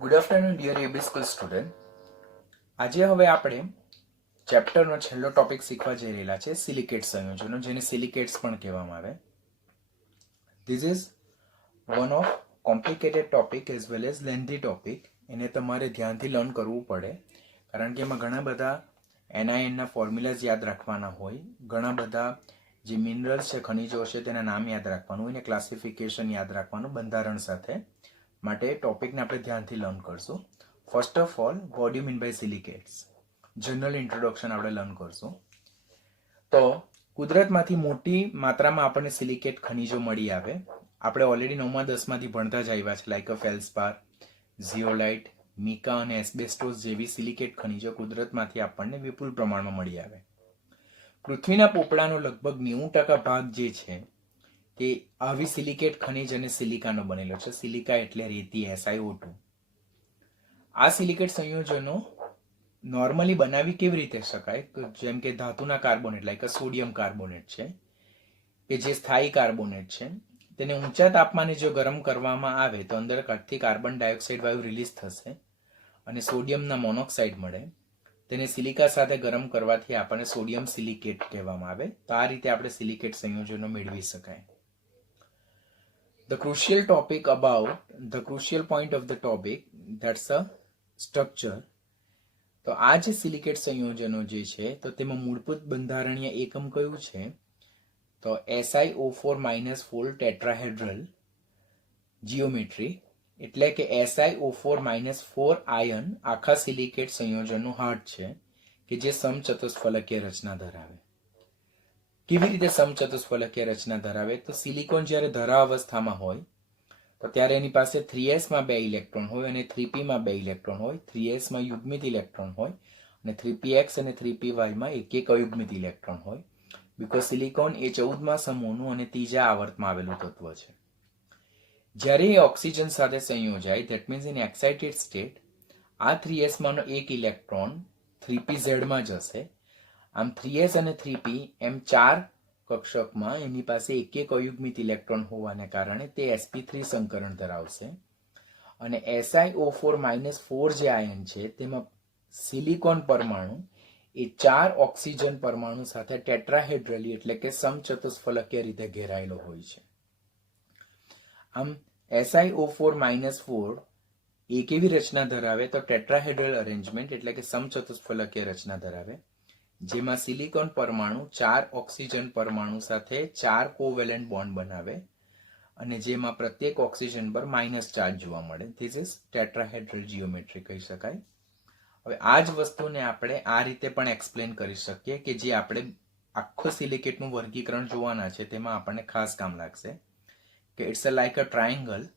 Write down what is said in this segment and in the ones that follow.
Good afternoon dear AB school student. આજે હવે આપણે ચેપ્ટરનો છેલ્લો ટોપિક શીખવા જઈ રહેલા છે સિલિકેટ સંયોજનો, જેને સિલિકેટ્સ પણ કહેવામાં આવે. This is one of complicated topic as well as lengthy topic. એને તમારે ધ્યાનથી લર્ન કરવું પડે, કારણ કે એમાં ઘણા બધા NINના ફોર્મ્યુલાઝ યાદ રાખવાના હોય, ઘણા બધા જે મિનરલ્સ છે, ખનિજો છે, તેના નામ યાદ રાખવાનું હોય, એને ક્લાસિફિકેશન યાદ રાખવાનું બંધારણ સાથે. માટે ટોપિકને આપણે ધ્યાનથી લર્ન કરશું. First of all, what you mean by silicates, general introduction આપણે લર્ન કરશું. તો કુદરતમાંથી મોટી માત્રામાં આપણને સિલિકેટ ખનિજો મળી આવે. આપણે ઓલરેડી 9મા 10માંથી ભણતા જ આવ્યા છે, લાઈક ફેલ્સપાર, ઝિયોલાઇટ, મિકા અને એસ્બેસ્ટોસ જેવી સિલિકેટ ખનિજો કુદરતમાંથી આપણને વિપુલ પ્રમાણમાં મળી આવે. પૃથ્વીના પોપડાનો લગભગ 90% ભાગ જે છે તે આવી સિલિકેટ ખનિજ અને સિલિકાનો બનેલો છે. સિલિકા એટલે રેતી, SiO2. આ સિલિકેટ સંયોજનો નોર્મલી બનાવી કેવી રીતે શકાય? તો જેમ કે ધાતુના કાર્બોનેટ, લાઈક સોડિયમ કાર્બોનેટ છે, કે જે સ્થાયી કાર્બોનેટ છે, તેને ઊંચા તાપમાને જો ગરમ કરવામાં આવે તો અંદર કાઢથી કાર્બન ડાયોક્સાઇડ વાયુ રિલીઝ થશે અને સોડિયમના મોનોક્સાઇડ મળે. તેને સિલિકા સાથે ગરમ કરવાથી આપણને સોડિયમ સિલિકેટ કહેવામાં આવે. તો આ રીતે આપણે સિલિકેટ સંયોજનો મેળવી શકાય. The crucial point of the topic, that's a structure. તો આ જે સિલિકેટ સંયોજનો જે છે તો તેમાં મૂળભૂત બંધારણીય એકમ કયું છે? તો SiO4-4 ટેટ્રાહેડ્રલ જીઓમેટ્રી, એટલે કે SiO4-4 આયન આખા સિલિકેટ સંયોજનનું હાર્ટ છે, કે જે સમચતુષ્ફલકીય રચના ધરાવે. કેવી રીતે સમચતુષ્ફલકીય રચના ધરાવે? તો સિલિકોન જ્યારે ધરા અવસ્થામાં હોય તો ત્યારે એની પાસે 3s માં 2 ઇલેક્ટ્રોન હોય અને 3p માં 2 ઇલેક્ટ્રોન હોય. 3sમાં યુગ્મિત ઇલેક્ટ્રોન હોય અને 3px અને 3py માં એક અયુગ્મિત ઇલેક્ટ્રોન હોય. બીકોઝ સિલિકોન એ 14મા સમૂહનું અને ત્રીજા આવર્તમાં આવેલું તત્વ છે. જ્યારે એ ઓક્સિજન સાથે સંયોજાય, that means in excited state, આ 3sમાંનો એક ઇલેક્ટ્રોન 3pz માં જશે. આમ 3s અને 3p એમ 4 કક્ષકમાં એની પાસે એક અયુગ્મિત ઇલેક્ટ્રોન હોવાને કારણે તે sp3 સંકરણ ધરાવશે. અને SiO4-4 જે આયન છે તેમાં સિલિકોન પરમાણુ એ 4 ઓક્સિજન પરમાણુ સાથે ટેટ્રાહેડ્રલી એટલે કે સમચતુષ્ફલકીય રીતે ઘેરાયેલો હોય છે. આમ SiO4-4 એ કેવી રચના ધરાવે? તો ટેટ્રાહેડ્રલ અરેન્જમેન્ટ એટલે કે સમચતુષ્ફલકીય રચના ધરાવે, જેમાં સિલિકોન પરમાણુ 4 ઓક્સિજન પરમાણુ સાથે 4 કોવેલેન્ટ બોન્ડ બનાવે અને જેમાં પ્રત્યેક ઓક્સિજન પર માઇનસ ચાર્જ જોવા મળે. ધીસ ઇઝ ટેટ્રાહેડ્રલ જીઓમેટ્રી કહી શકાય. હવે આ જ વસ્તુને આપણે આ રીતે પણ એક્સપ્લેન કરી શકીએ, કે જે આપણે આખો સિલિકેટનું વર્ગીકરણ જોવાના છે તેમાં આપણને ખાસ કામ લાગશે, કે ઇટ્સ લાઈક અ ટ્રાયંગલ,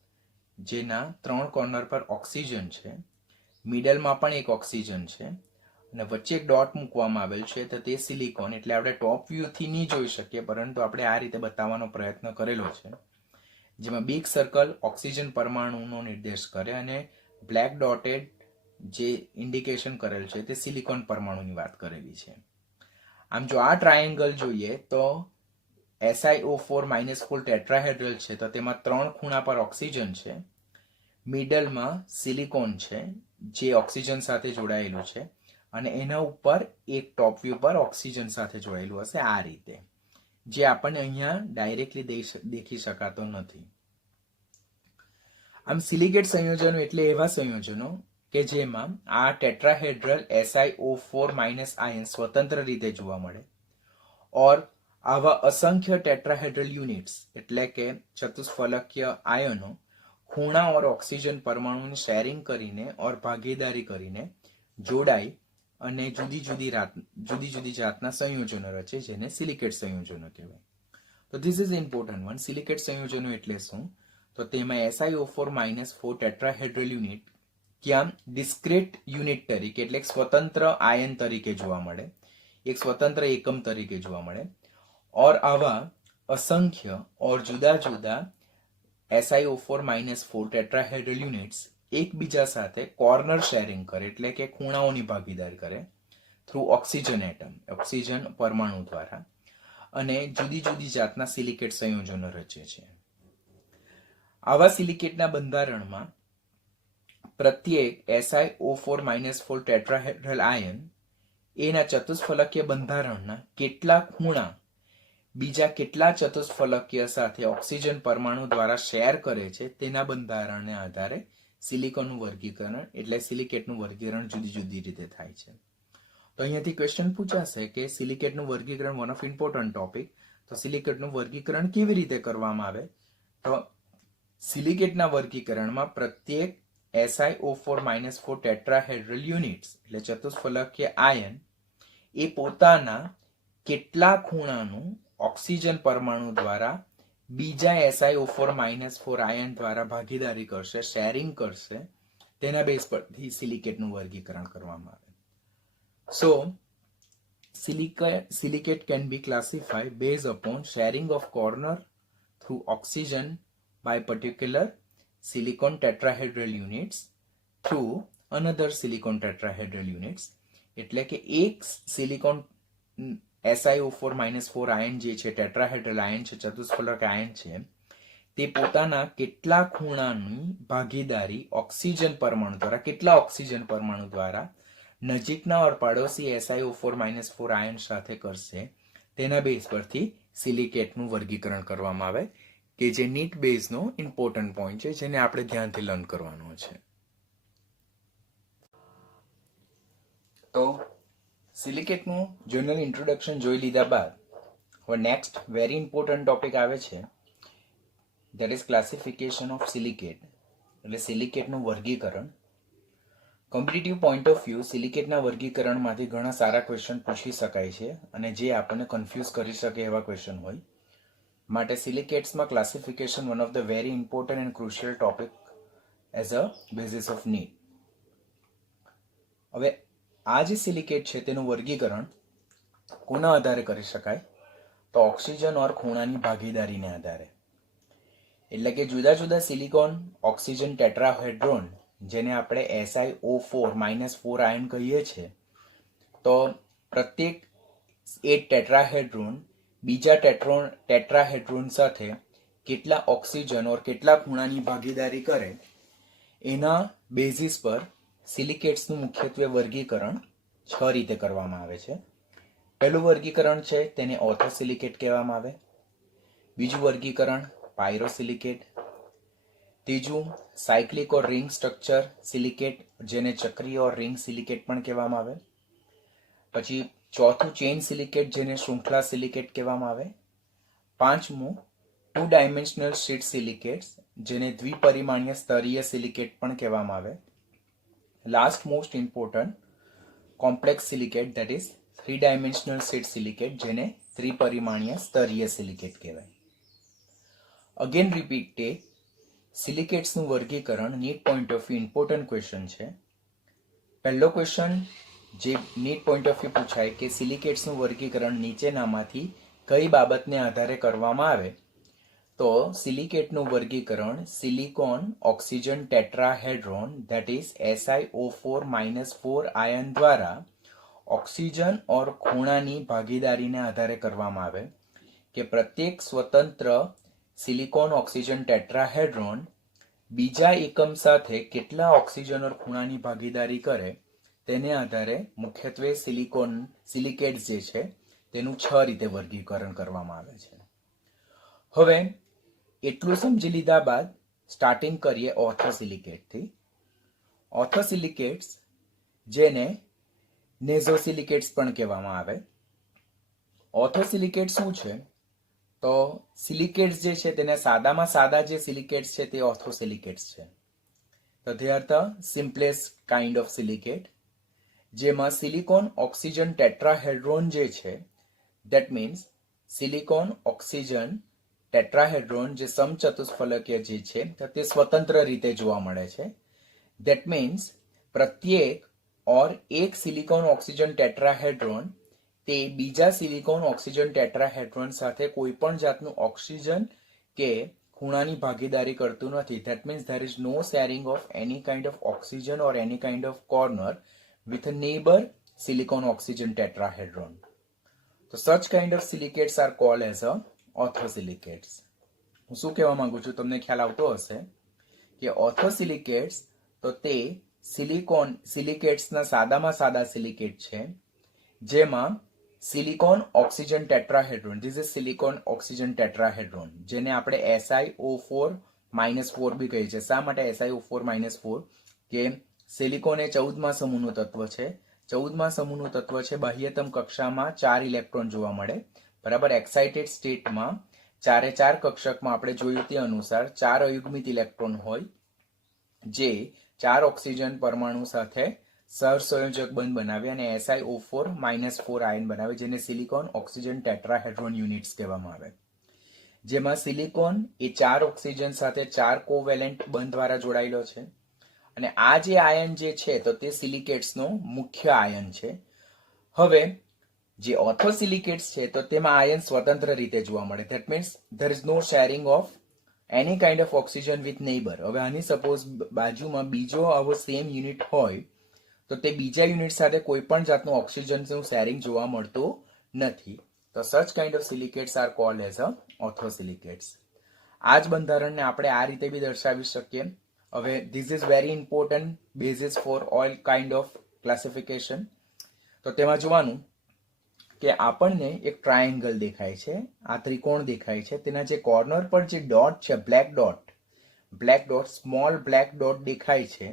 જેના 3 કોર્નર પર ઓક્સિજન છે, મિડલમાં પણ એક ઓક્સિજન છે અને વચ્ચે એક ડોટ મૂકવામાં આવેલ છે. તો તે સિલિકોન, એટલે આપણે ટોપ વ્યૂથી નહીં જોઈ શકીએ, પરંતુ આપણે આ રીતે બતાવવાનો પ્રયત્ન કરેલો છે, જેમાં બિગ સર્કલ ઓક્સિજન પરમાણુનો નિર્દેશ કરે અને બ્લેક ડોટેડ જે ઇન્ડિકેશન કરેલ છે તે સિલિકોન પરમાણુની વાત કરેલી છે. આમ જો આ ટ્રાયેંગલ જોઈએ તો SiO4-4 ટેટ્રાહેડ્રલ છે, તો તેમાં 3 ખૂણા પર ઓક્સિજન છે, મિડલમાં સિલિકોન છે જે ઓક્સિજન સાથે જોડાયેલું છે અને એના ઉપર એક ટોપ વ્યૂ પર ઓક્સિજન સાથે જોડાયેલું હશે, આ રીતે, જે આપણને અહીંયા ડાયરેક્ટલી દેખી શકાતો નથી. આમ સિલિકેટ સંયોજનો એટલે એવા સંયોજનો કે જેમાં આ ટેટ્રાહેડ્રલ SiO4- આયન સ્વતંત્ર રીતે જોવા મળે, ઓર આવા અસંખ્ય ટેટ્રાહેડ્રલ યુનિટ્સ એટલે કે ચતુષ્ફલકીય આયનો ખૂણા ઓર ઓક્સિજન પરમાણુની શેરિંગ કરીને ઓર ભાગીદારી કરીને જોડાઈ અને જુદી જુદી જાતના સંયોજનો રચે, જેને સિલિકેટ સંયોજનો કહેવાય. તો this is important one. Silicate સંયોજનો એટલે શું? તો તેમાં SiO4- ટેટ્રાહેડ્રલ યુનિટ ક્યાં ડિસ્ક્રીટ યુનિટ તરીકે એટલે સ્વતંત્ર આયન તરીકે જોવા મળે, એક સ્વતંત્ર એકમ તરીકે જોવા મળે, ઓર આવા અસંખ્ય ઓર જુદા જુદા SiO4- ટેટ્રાહેડ્રલ યુનિટ્સ એકબીજા સાથે કોર્નર શેરિંગ કરે, એટલે કે ખૂણાઓની ભાગીદારી કરે થ્રુ ઓક્સિજન એટમ, ઓક્સિજન પરમાણુ દ્વારા, અને જુદી જુદી જાતના સિલિકેટ સંયોજનો રચે છે. આવા સિલિકેટના બંધારણમાં પ્રત્યેક SiO4-4 ટેટ્રાહેડ્રલ આયન એના ચતુષ્ફલકીય બંધારણના કેટલા ખૂણા બીજા કેટલા ચતુષ્ફલકીય સાથે ઓક્સિજન પરમાણુ દ્વારા શેર કરે છે તેના બંધારણને આધારે સિલિકોનનું વર્ગીકરણ એટલે સિલિકેટનું વર્ગીકરણ જુદી જુદી રીતે થાય છે. તો અહીંયાથી ક્વેશ્ચન પૂછાશે કે સિલિકેટનું વર્ગીકરણ વન ઓફ ઇમ્પોર્ટન્ટ ટોપિક. તો સિલિકેટનું વર્ગીકરણ કેવી રીતે કરવામાં આવે? તો સિલિકેટના વર્ગીકરણમાં પ્રત્યેક SiO4-4 ટેટ્રાહેડ્રલ યુનિટ્સ એટલે ચતુષ્ફલકીય આયન એ પોતાના કેટલા ખૂણાનું ઓક્સિજન પરમાણુ દ્વારા બીજા SiO4-4 આયન દ્વારા ભાગીદારી કરશે, શેરિંગ કરશે, તેના બેઝ પરથી સિલિકેટનું વર્ગીકરણ કરવામાં આવે. સો silicate can be classified based upon sharing of corner through oxygen by particular silicon tetrahedral units through another silicon tetrahedral units. એટલે કે એક સિલિકોન SiO4-4 આયન જે છે ટેટ્રાહેડ્રલ આયન છે, ચતુષ્ફલક આયન છે, તે પોતાના કેટલા ખૂણાની ભાગીદારી ઓક્સિજન પરમાણુ દ્વારા કેટલા ઓક્સિજન પરમાણુ દ્વારા નજીકના ઓર પાડોશી SiO4-4 આયન સાથે કરશે તેના બેઝ પરથી સિલિકેટનું વર્ગીકરણ કરવામાં આવે કે જે નીટ બેઝનો ઇમ્પોર્ટન્ટ પોઈન્ટ છે જેને આપણે ધ્યાનથી લર્ન કરવાનો છે. તો સિલિકેટનું જનરલ ઇન્ટ્રોડક્શન જોઈ લીધા બાદ હવે નેક્સ્ટ વેરી ઇમ્પોર્ટન્ટ ટોપિક આવે છે, that is classification of silicate એટલે સિલિકેટનું વર્ગીકરણ. કોમ્પિટિટિવ પોઈન્ટ ઓફ વ્યૂ સિલિકેટના વર્ગીકરણમાંથી ઘણા સારા ક્વેશ્ચન પૂછી શકાય છે અને જે આપણને કન્ફ્યુઝ કરી શકે એવા ક્વેશ્ચન હોય. માટે સિલિકેટ્સમાં classification one of the very important and crucial topic as a basis of need. હવે આ જે સિલિકેટ છે તેનું વર્ગીકરણ કોના આધારે કરી શકાય? તો ઓક્સિજન ઓર ખૂણાની ભાગીદારીને આધારે. એટલે કે જુદા જુદા સિલિકોન ઓક્સિજન ટેટ્રાહેડ્રોન જેને આપણે SiO4-4 આયન કહીએ છીએ, તો પ્રત્યેક એક ટેટ્રાહેડ્રોન બીજા ટેટ્રાહેડ્રોન સાથે કેટલા ઓક્સિજન ઓર કેટલા ખૂણાની ભાગીદારી કરે એના બેઝિસ પર સિલિકેટ્સનું મુખ્યત્વે વર્ગીકરણ 6 રીતે કરવામાં આવે છે. પહેલું વર્ગીકરણ છે તેને ઓર્થોસિલિકેટ કહેવામાં આવે. બીજું વર્ગીકરણ પાયરોસિલિકેટ. ત્રીજું સાયક્લિક ઓર રિંગ સ્ટ્રક્ચર સિલિકેટ જેને ચક્રીય ઓર રિંગ સિલિકેટ પણ કહેવામાં આવે. પછી ચોથું ચેઇન સિલિકેટ જેને શૃંખલા સિલિકેટ કહેવામાં આવે. પાંચમું 2 ડાયમેન્શનલ શીટ સિલિકેટ્સ જેને દ્વિપરિમાણીય સ્તરીય સિલિકેટ પણ કહેવામાં આવે. Last most important complex silicate that is 3 dimensional sheet silicate જેને ત્રિપરિમાણીય સ્તરીય સિલિકેટ કહેવાય. અગેન રિપીટેડ, સિલિકેટ્સનું વર્ગીકરણ NEET point of view important question છે. પહેલો ક્વેશ્ચન જે નીટ પોઈન્ટ ઓફ વ્યૂ પૂછાય કે સિલિકેટ્સનું વર્ગીકરણ નીચેનામાંથી કઈ બાબતને આધારે કરવામાં આવે? તો સિલિકેટનું વર્ગીકરણ silicon oxygen tetrahedron that is SiO4-4 ion દ્વારા ઓક્સિજન ઓર ખૂણાની ભાગીદારીને આધારે કરવામાં આવે કે પ્રત્યેક સ્વતંત્ર સિલિકોન ઓક્સિજન ટેટ્રાહેડ્રોન બીજા એકમ સાથે કેટલા ઓક્સિજન ઓર ખૂણાની ભાગીદારી કરે તેને આધારે મુખ્યત્વે સિલિકેટ્સ જે છે તેનું 6 રીતે વર્ગીકરણ કરવામાં આવે છે. હવે એટલું સમજી લીધા બાદ સ્ટાર્ટિંગ કરીએ ઓર્થોસિલિકેટથી. ઓર્થોસિલિકેટ્સ જેને નેઝોસિલિકેટ્સ પણ કહેવામાં આવે. ઓર્થોસિલિકેટ શું છે? તો સિલિકેટ્સ જે છે તેને સાદામાં સાદા જે સિલિકેટ્સ છે તે ઓર્થોસિલિકેટ્સ છે. તો they are the simplest kind of silicate જેમાં સિલિકોન ઓક્સિજન ટેટ્રાહેડ્રોન જે છે that means silicon oxygen tetrahedron જે સમચતુષ્ફલકીય જે છે તે સ્વતંત્ર રીતે જોવા મળે છે. that means પ્રત્યેક ઓર એક સિલિકોન ઓક્સિજન ટેટ્રાહેડ્રોન તે બીજા સિલિકોન ઓક્સિજન ટેટ્રાહેડ્રોન સાથે કોઈ પણ જાતનું ઓક્સિજન કે ખૂણાની ભાગીદારી કરતું નથી. that means there is no sharing of any kind of oxygen or any kind of corner with a neighbor silicon oxygen tetrahedron. So such kind of silicates are called as a orthosilicates. હું શું કહેવા માંગુ છું તમને ખ્યાલ આવતો હશે કે orthosilicates તો તે સિલિકેટ્સના સાદામાં સાદા સિલિકેટ છે, જેમાં silicon oxygen tetrahedron, this is silicon oxygen tetrahedron, જેને આપણે SiO4-4 બી કહીએ છીએ. શા માટે SiO4-4? કે સિલિકોન એ 14મા સમૂહનું તત્વ છે. 14મા સમૂહનું તત્વ છે. બાહ્યતમ કક્ષામાં 4 ઇલેક્ટ્રોન જોવા મળે. બરાબર. એક્સાઇટેડ સ્ટેટમાં 4 કક્ષકમાં આપણે જોયું તે અનુસાર 4 અયુગ્મિત ઇલેક્ટ્રોન હોય, જે 4 ઓક્સિજન પરમાણુ સાથે સહસંયોજક બંધ બનાવે અને SiO4-4 આયન બનાવે, જેને સિલિકોન ઓક્સિજન ટેટ્રાહેડ્રોન યુનિટ્સ કહેવામાં આવે. જેમાં સિલિકોન એ 4 ઓક્સિજન સાથે 4 કોવેલેન્ટ બંધ દ્વારા જોડાયેલો છે. અને આ જે આયન જે છે તો તે સિલિકેટ્સનો મુખ્ય આયન છે. હવે જે ઓર્થોસિલિકેટ્સ છે તો તેમાં આયન સ્વતંત્ર રીતે જોવા મળે. That means there is no sharing of any kind of oxygen with neighbour. હવે આની સપોઝ બાજુમાં બીજો આવો સેમ યુનિટ હોય તો તે બીજા યુનિટ સાથે કોઈ પણ જાતનું ઓક્સિજનનું શેરિંગ જોવા મળતું નથી. તો such kind of silicates are called as a orthosilicates. આ જ બંધારણને આપણે આ રીતે બી દર્શાવી શકીએ. હવે this is very important basis for all kind of classification. તો તેમાં જોવાનું કે આપણને એક ટ્રાયેંગલ દેખાય છે, આ ત્રિકોણ દેખાય છે, તેના જે કોર્નર પર જે ડોટ છે, black dot, small black dot દેખાય છે,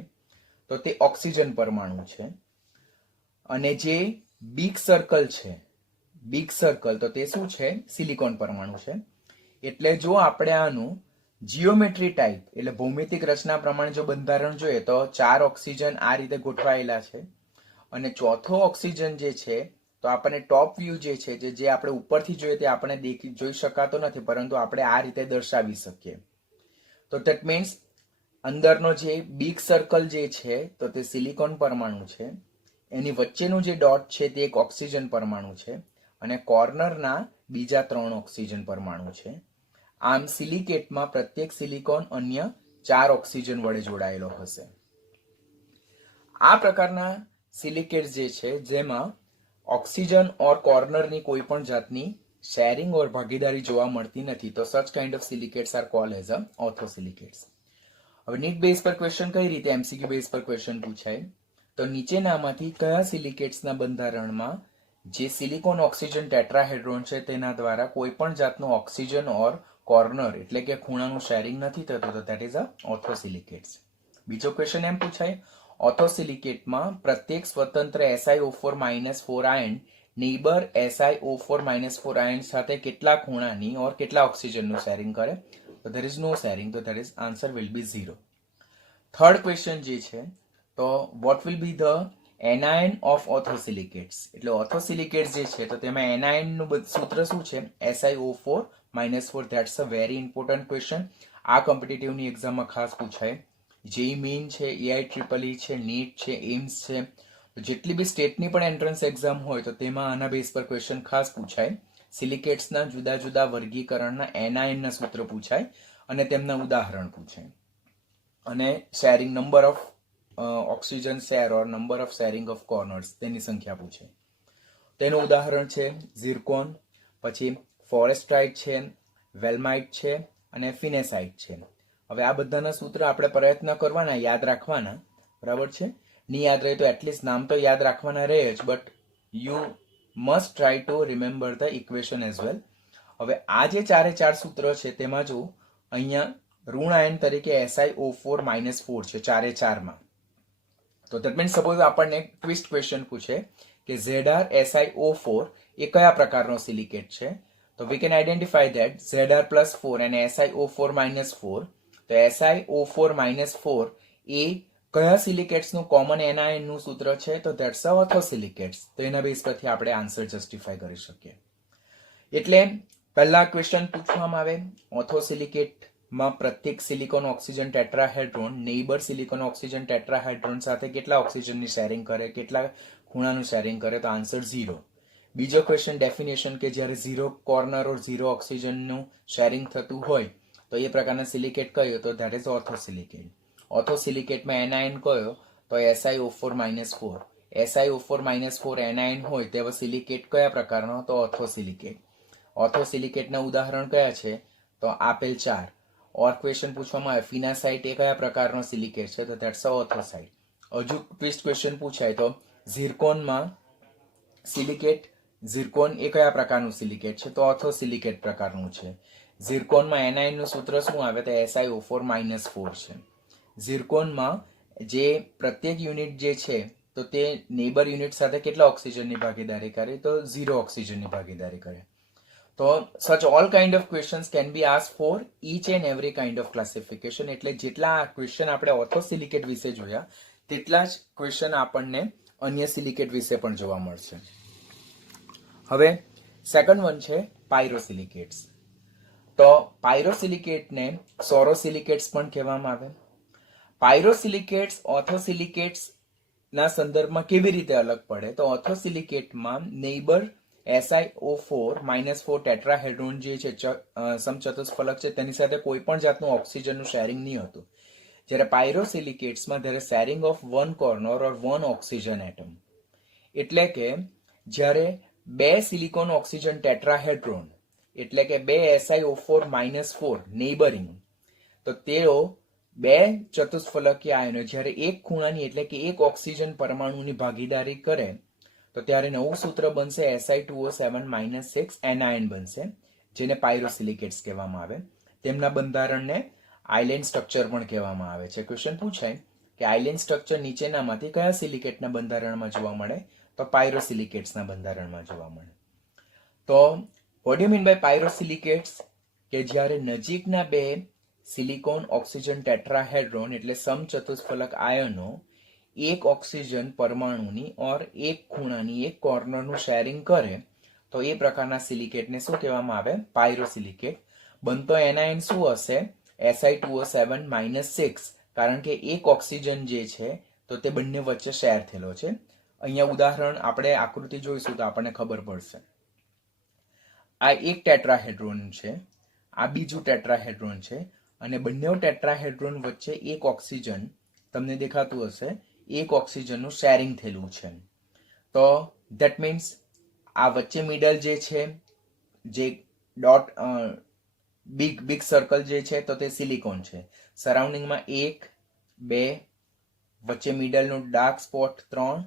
તો તે ઓક્સિજન પરમાણુ છે. અને જે બિગ સર્કલ છે, તો તે શું છે? સિલિકોન પરમાણુ છે. એટલે જો આપણે આનું જીઓમેટ્રી ટાઈપ એટલે ભૌમિતિક રચના પ્રમાણે જો બંધારણ જોઈએ તો 4 ઓક્સિજન આ રીતે ગોઠવાયેલા છે. અને ચોથો ઓક્સિજન જે છે તો આપણને ટોપ વ્યૂ જે છે, જે આપણે ઉપરથી જોઈએ તે આપણે જોઈ શકાતો નથી, પરંતુ આપણે આ રીતે દર્શાવી શકીએ. તો ધેટ મીન્સ અંદરનો જે બિગ સર્કલ જે છે તો તે સિલિકોન પરમાણુ છે. એની વચ્ચેનું જે ડોટ છે તે એક ઓક્સિજન પરમાણુ છે. અને કોર્નરના બીજા 3 ઓક્સિજન પરમાણુ છે. આમ સિલિકેટમાં પ્રત્યેક સિલિકોન અન્ય 4 ઓક્સિજન વડે જોડાયેલો હશે. આ પ્રકારના સિલિકેટ જે છે જેમાં ઓક્સિજન ઓર કોર્નરની કોઈ પણ જાતની શેરિંગ ઓર ભાગીદારી જોવા મળતી નથી, તો such kind of silicates are called as a orthosilicates. હવે નીટ બેઝ પર ક્વેશ્ચન કઈ રીતે MCQ બેઝ પર ક્વેશ્ચન પૂછાય તો નીચેનામાંથી કયા સિલિકેટ્સના બંધારણમાં જે સિલિકોન ઓક્સિજન ટેટ્રાહેડ્રોન છે તેના દ્વારા કોઈ પણ જાતનું ઓક્સિજન ઓર કોર્નર એટલે કે ખૂણાનું શેરિંગ નથી થતું, તો ધેટ ઇઝ અ ઓર્થોસિલિકેટ્સ. બીજો ક્વેશ્ચન એમ પૂછાય, ઓર્થોસિલિકેટમાં પ્રત્યેક સ્વતંત્ર SiO4-4 ion neighbour SiO4-4 ion સાથે કેટલા ખૂણાની ઓર કેટલા ઓક્સિજનનું શેરિંગ કરે? તો there is no sharing, તો there is answer will be 0. Third question જે છે તો what will be the anion of orthosilicates? એટલે ઓર્થોસિલિકેટ્સ જે છે તો તેમાં એનાયન નું સૂત્ર શું છે? SiO4-4. That's a very important question. આ કોમ્પિટિટિવની એક્ઝામમાં ખાસ પૂછાય. જેઈ મેઇન છે, AI-EEE છે, નીટ છે, એમ્સ છે, જેટલી બી સ્ટેટની પણ એન્ટ્રન્સ એક્ઝામ હોય તો તેમાં આના બેઝ પર ક્વેશ્ચન ખાસ પૂછાય. સિલિકેટ્સના જુદા જુદા વર્ગીકરણના એનાયનના સૂત્ર પૂછાય અને તેમના ઉદાહરણ પૂછાય. અને sharing number of oxygen share or number of sharing of corners તેની સંખ્યા પૂછાય. તેનું ઉદાહરણ છે ઝિર્કોન, પછી ફોરેસ્ટાઇટ છે, વેલ્માઇટ છે અને ફિનેસાઇટ છે. હવે આ બધાના સૂત્ર આપણે પ્રયત્ન કરવાના યાદ રાખવાના, બરાબર છે. નહીં યાદ રહે તો એટલીસ્ટ નામ તો યાદ રાખવાના રહે જ, but you must try to remember the equation as well. હવે આ જે 4 સૂત્ર છે તેમાં જો અહીંયા ઋણ આયન તરીકે SiO4-4 છે 4 તો ધેટ મીન્સ સપોઝ આપણને ટ્વિસ્ટ ક્વેશ્ચન પૂછે કે ZrSiO4 એ કયા પ્રકારનો સિલિકેટ છે, તો we can identify that Zr+4 અને SiO4-4. તો SiO4-4 એ કયા સિલિકેટ્સનું કોમન એનાયનનું સૂત્ર છે, તો ધેટ્સ અ ઓર્થોસિલિકેટ્સ. તો એના બેઝ પરથી આપણે આન્સર જસ્ટિફાય કરી શકીએ. એટલે પહેલા ક્વેશ્ચન પૂછવામાં આવે ઓર્થોસિલિકેટમાં પ્રત્યેક silicon oxygen tetrahedron neighbour silicon oxygen tetrahedron સાથે કેટલા ઓક્સિજનની શેરિંગ કરે, કેટલા ખૂણાનું શેરિંગ કરે, તો આન્સર 0. બીજો ક્વેશ્ચન ડેફિનેશન કે જ્યારે 0 કોર્નર ઓર 0 ઓક્સિજનનું શેરિંગ થતું હોય તો એ પ્રકારના સિલિકેટ કયો, તો ધેટ ઇઝ ઓર્થોસિલિકેટ. ઓર્થોસિલિકેટમાં એનાયન કયો, તો SiO4-4. SiO4-4 એનાયન હોય તેવા સિલિકેટ કયા પ્રકારનો, તો ઓર્થોસિલિકેટ. ઓર્થોસિલિકેટના ઉદાહરણ કયા છે, તો આપેલ 4. ઓર ક્વેશ્ચન પૂછવામાં આવે ફિનાસાઇટ એ કયા પ્રકારનો સિલિકેટ છે, તો ધેટ્સ અ ઓર્થોસાઇટ. હજુ ટ્વિસ્ટ ક્વેશ્ચન પૂછાય તો ઝિર્કોનમાં સિલિકેટ, ઝિર્કોન એ કયા પ્રકારનું સિલિકેટ છે, તો ઓર્થોસિલિકેટ પ્રકારનું છે. ઝિર્કોનમાં એનાઇન નું સૂત્ર શું આવે, તો SiO4-4 છે. ઝિર્કોનમાં જે પ્રત્યેક યુનિટ જે છે તો તે નેબર યુનિટ સાથે કેટલા ઓક્સિજનની ભાગીદારી કરે, તો 0 ઓક્સિજનની ભાગીદારી કરે. તો such all kind of questions can be asked for each and every kind of classification. એટલે જેટલા ક્વેશ્ચન આપણે ઓર્થોસિલિકેટ વિશે જોયા તેટલા જ ક્વેશ્ચન આપણને અન્ય સિલિકેટ વિશે પણ જોવા મળશે. હવે સેકન્ડ વન છે પાયરોસિલિકેટ્સ. તો પાયરોસિલિકેટને સોરોસિલિકેટ્સ પણ કહેવામાં આવે. પાયરોસિલિકેટ્સ ઓર્થોસિલિકેટ્સ ના સંદર્ભમાં કેવી રીતે અલગ પડે, તો ઓર્થોસિલિકેટમાં નેબર SiO4-4 ટેટ્રાહેડ્રોન જે છે સમચતુષ્ફલક છે તેની સાથે કોઈ પણ જાતનું ઓક્સિજનનું શેરિંગ નહીં હતું. જ્યારે પાયરોસિલિકેટ્સમાં there is sharing of one corner or one oxygen atom. એટલે કે જ્યારે બે સિલિકોન ઓક્સિજન ટેટ્રાહેડ્રોન એટલે કે બે SiO4-4 નેબરિંગ, તો તેઓ બે ચતુષ્ફલકીય આયનો જ્યારે એક ખૂણાની એટલે કે એક ઓક્સિજન પરમાણુની ભાગીદારી કરે તો ત્યારે નવું સૂત્ર બનશે Si2O7-6 એનાયન બનશે, જેને પાયરોસિલિકેટ્સ કહેવામાં આવે. તેમના બંધારણને આઇલેન્ડ સ્ટ્રક્ચર પણ કહેવામાં આવે છે. ક્વેશ્ચન પૂછાય કે આઇલેન્ડ સ્ટ્રક્ચર નીચેનામાંથી કયા સિલિકેટના બંધારણમાં જોવા મળે, તો પાયરોસિલિકેટ્સના બંધારણમાં જોવા મળે. તો what do you mean by pyroSilicates? કે જ્યારે નજીકના બે સિલિકોન ઓક્સિજન ટેટ્રાહેડ્રોન એટલે સમચતુષ્ફલક આયનો એક ઓક્સિજન પરમાણુની ઓર એક ખૂણાની એક કોર્નરનું શેરિંગ કરે તો એ પ્રકારના સિલિકેટને શું કહેવામાં આવે, પાયરોસિલિકેટ. બનતો એનાયન શું હશે, Si2O7-6, કારણ કે એક ઓક્સિજન જે છે તો તે બંને વચ્ચે શેર થયેલો છે. અહીંયા ઉદાહરણ આપણે આકૃતિ જોઈશું તો આપણને ખબર પડશે. આ એક ટેટ્રાહેડ્રોન છે, આ બીજું ટેટ્રાહેડ્રોન છે અને બંને ટેટ્રાહેડ્રોન વચ્ચે એક ઓક્સિજન તમને દેખાતું હશે, એક ઓક્સિજનનું શેરિંગ થયેલું છે. તો ધેટ મીન્સ આ વચ્ચે મિડલ જે છે, જે ડોટ બિગ સર્કલ જે છે તો તે સિલિકોન છે. સરાઉન્ડિંગમાં 1, 2, વચ્ચે મિડલનું ડાર્ક સ્પોટ 3,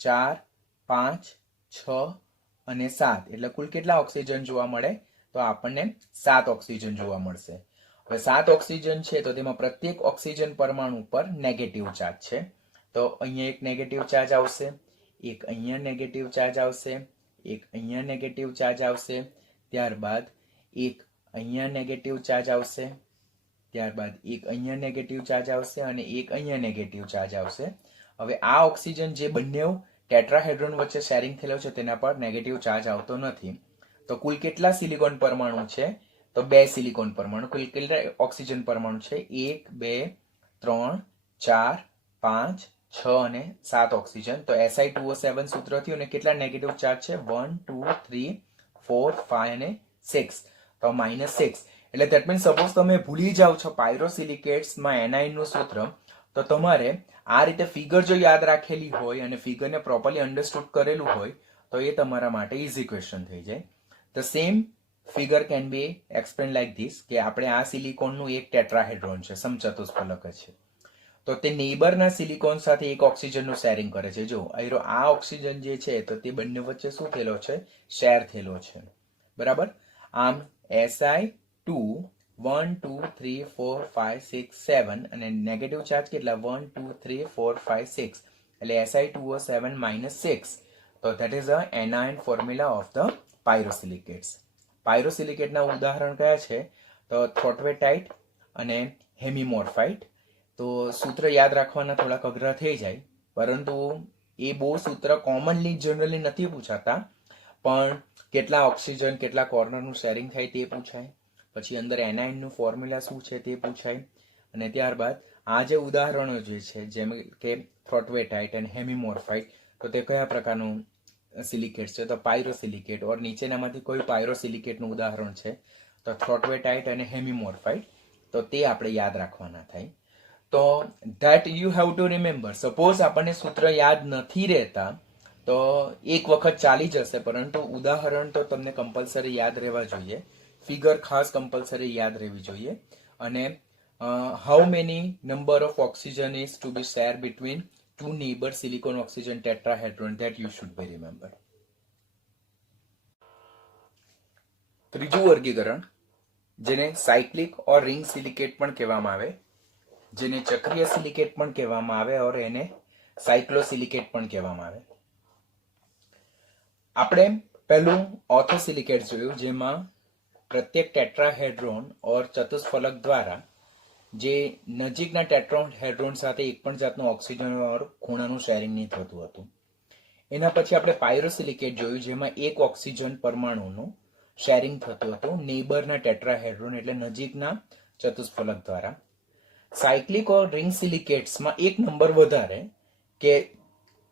4, 5, 6 અને 7, એટલે કુલ કેટલા ઓક્સિજન જોવા મળે, તો આપણને 7 ઓક્સિજન જોવા મળશે. હવે 7 ઓક્સિજન છે તો તેમાં પ્રત્યેક ઓક્સિજન પરમાણુ પર નેગેટિવ ચાર્જ છે. તો અહીંયા એક નેગેટિવ ચાર્જ આવશે, એક અહીંયા નેગેટિવ ચાર્જ આવશે, એક અહીંયા નેગેટિવ ચાર્જ આવશે, ત્યારબાદ એક અહીંયા નેગેટિવ ચાર્જ આવશે, ત્યારબાદ એક અહીંયા નેગેટિવ ચાર્જ આવશે અને એક અહીંયા નેગેટિવ ચાર્જ આવશે. હવે આ ઓક્સિજન જે બંને ટેટ્રાહેડ્રોન વચ્ચે શેરિંગ થયેલો છે તેના પર નેગેટિવ ચાર્જ આવતો નથી. તો કુલ કેટલા સિલિકોન પરમાણુ છે, તો 2 સિલિકોન પરમાણુ. કુલ કેટલા ઓક્સિજન પરમાણુ છે, 1, 2, 3, 4, 5, 6 અને 7 ઓક્સિજન. તો Si2O7 સૂત્ર થયું અને કેટલા નેગેટિવ ચાર્જ છે, 1, 2, 3, 4, 5 અને 6, તો -6. એટલે ધેટ મીન્સ સપોઝ તમે ભૂલી જાઓ છો પાયરોસિલિકેટ્સમાં એનાઇન નું સૂત્ર, તો તમારે આ રીતે ફિગર જો યાદ રાખેલી હોય અને ફિગરને પ્રોપરલી અન્ડરસ્ટુડ કરેલું હોય તો એ તમારા માટે ઇઝી ક્વેશ્ચન થઈ જાય. The same figure can be explain like this, કે આપણે આ સિલિકોનનું એક ટેટ્રાહેડ્રોન છે, સમચતુષ્ફલક છે, તો તે નેબરના સિલિકોન સાથે એક ઓક્સિજનનું શેરિંગ કરે છે. જો આ ઓક્સિજન જે છે તો તે બંને વચ્ચે શું થયેલો છે, શેર થયેલો છે, બરાબર. આમ Si2 1, 2, 3, 4, 5, 6, 7 અને નેગેટિવ ચાર્જ કેટલા, 1, 2, 3, 4, 5, 6, એટલે Si2O7-6. તો that is a anion formula of the pyrosilicates. પાયરોસિલિકેટના ઉદાહરણ કયા છે, તો થોર્ટવેટાઇટ અને હેમિમોર્ફાઇટ. તો સૂત્ર યાદ રાખવાના થોડાક અઘરા થઈ જાય, પરંતુ એ બહુ સૂત્ર કોમનલી જનરલી નથી પૂછાતા, પણ કેટલા ઓક્સિજન કેટલા કોર્નરનું શેરિંગ થાય તે પૂછાય, પછી અંદર એનાઇનનું ફોર્મ્યુલા શું છે તે પૂછાય, અને ત્યારબાદ આ જે ઉદાહરણો જે છે જેમ કે થોર્ટવેટાઇટ અને હેમિમોર્ફાઇટ, તો તે કયા પ્રકારનું સિલિકેટ છે, તો પાયરોસિલિકેટ, ઓર નીચેનામાંથી કોઈ પાયરોસિલિકેટનું ઉદાહરણ છે તો થોર્ટવેટાઇટ અને હેમિમોર્ફાઇટ, તો તે આપણે યાદ રાખવાના થાય. તો that you have to remember. Suppose આપણને સૂત્ર યાદ નથી રહેતા તો એક વખત ચાલી જશે, પરંતુ ઉદાહરણ તો તમને કમ્પલસરી યાદ રહેવા જોઈએ, ફિગર ખાસ કમ્પલસરી યાદ રહેવી જોઈએ. અને how many number of oxygen is to be shared between two neighbor silicon oxygen tetrahedron, that you should be remember. ત્રીજું વર્ગીકરણ જેને સાયક્લિક ઓર રિંગ સિલિકેટ પણ કહેવામાં આવે, જેને ચક્રીય સિલિકેટ પણ કહેવામાં આવે ઓર એને સાયક્લોસિલિકેટ પણ કહેવામાં આવે. આપણે પહેલું ઓર્થોસિલિકેટ જોયું, જેમાં પ્રત્યેક ટેટ્રાહેડ્રોન ઓર ચતુષ્ફલક દ્વારા જે નજીકના ટેટ્રાહેડ્રોન સાથે એક પણ જાતનું ઓક્સિજન ઓર ખૂણાનું શેરિંગ નહીં થતું હતું. એના પછી આપણે પાયરોસિલિકેટ જોયું, જેમાં એક ઓક્સિજન પરમાણુનું શેરિંગ થતું હતું નેબરના ટેટ્રાહેડ્રોન એટલે નજીકના ચતુષ્ફલક દ્વારા. સાયક્લિક ઓર રિંગ સિલિકેટ્સમાં એક નંબર વધારે કે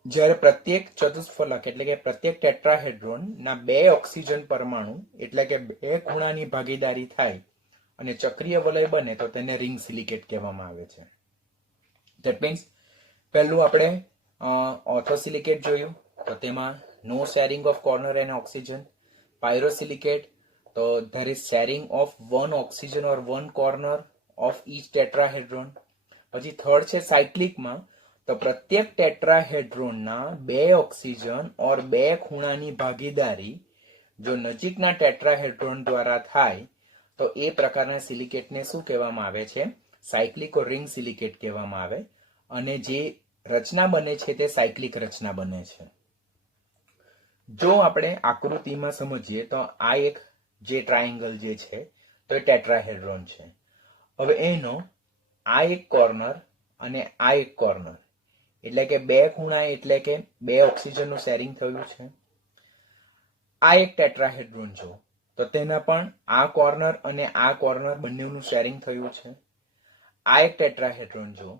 જ્યારે પ્રત્યેક ચતુષ્ફલક એટલે કે પ્રત્યેક ટેટ્રાહેડ્રોનના બે ઓક્સિજન પરમાણુ એટલે કે બે ખૂણાની ભાગીદારી થાય અને ચક્રીય વલય બને તો તેને રિંગ સિલિકેટ કહેવામાં આવે છે. ધેટ મીન્સ પહેલું આપણે ઓર્થોસિલિકેટ જોયું, તો તેમાં no sharing of corner and oxygen. Pyrosilicate, તો there is sharing of one oxygen or one corner of each tetrahedron. પછી થર્ડ છે સાયક્લિકમાં, તો પ્રત્યેક ટેટ્રાહેડ્રોનના બે ઓક્સિજન ઓર બે ખૂણાની ભાગીદારી જો નજીકના ટેટ્રાહેડ્રોન દ્વારા થાય તો એ પ્રકારના સિલિકેટને શું કહેવામાં આવે છે? સાયક્લિક ઓર રિંગ સિલિકેટ કહેવામાં આવે. અને જે રચના બને છે તે સાયક્લિક રચના બને છે. જો આપણે આકૃતિમાં સમજીએ તો આ એક જે ટ્રાયેંગલ જે છે તો એ ટેટ્રાહેડ્રોન છે. હવે એનો આ એક કોર્નર અને આ એક કોર્નર એટલે કે બે ખૂણા એટલે કે બે ઓક્સિજનનું શેરિંગ થયું છે. આ એક ટેટ્રાહેડ્રોન જો તો તેના પણ આ કોર્નર અને આ કોર્નર બંનેનું શેરિંગ થયું છે. આ એક ટેટ્રાહેડ્રોન જો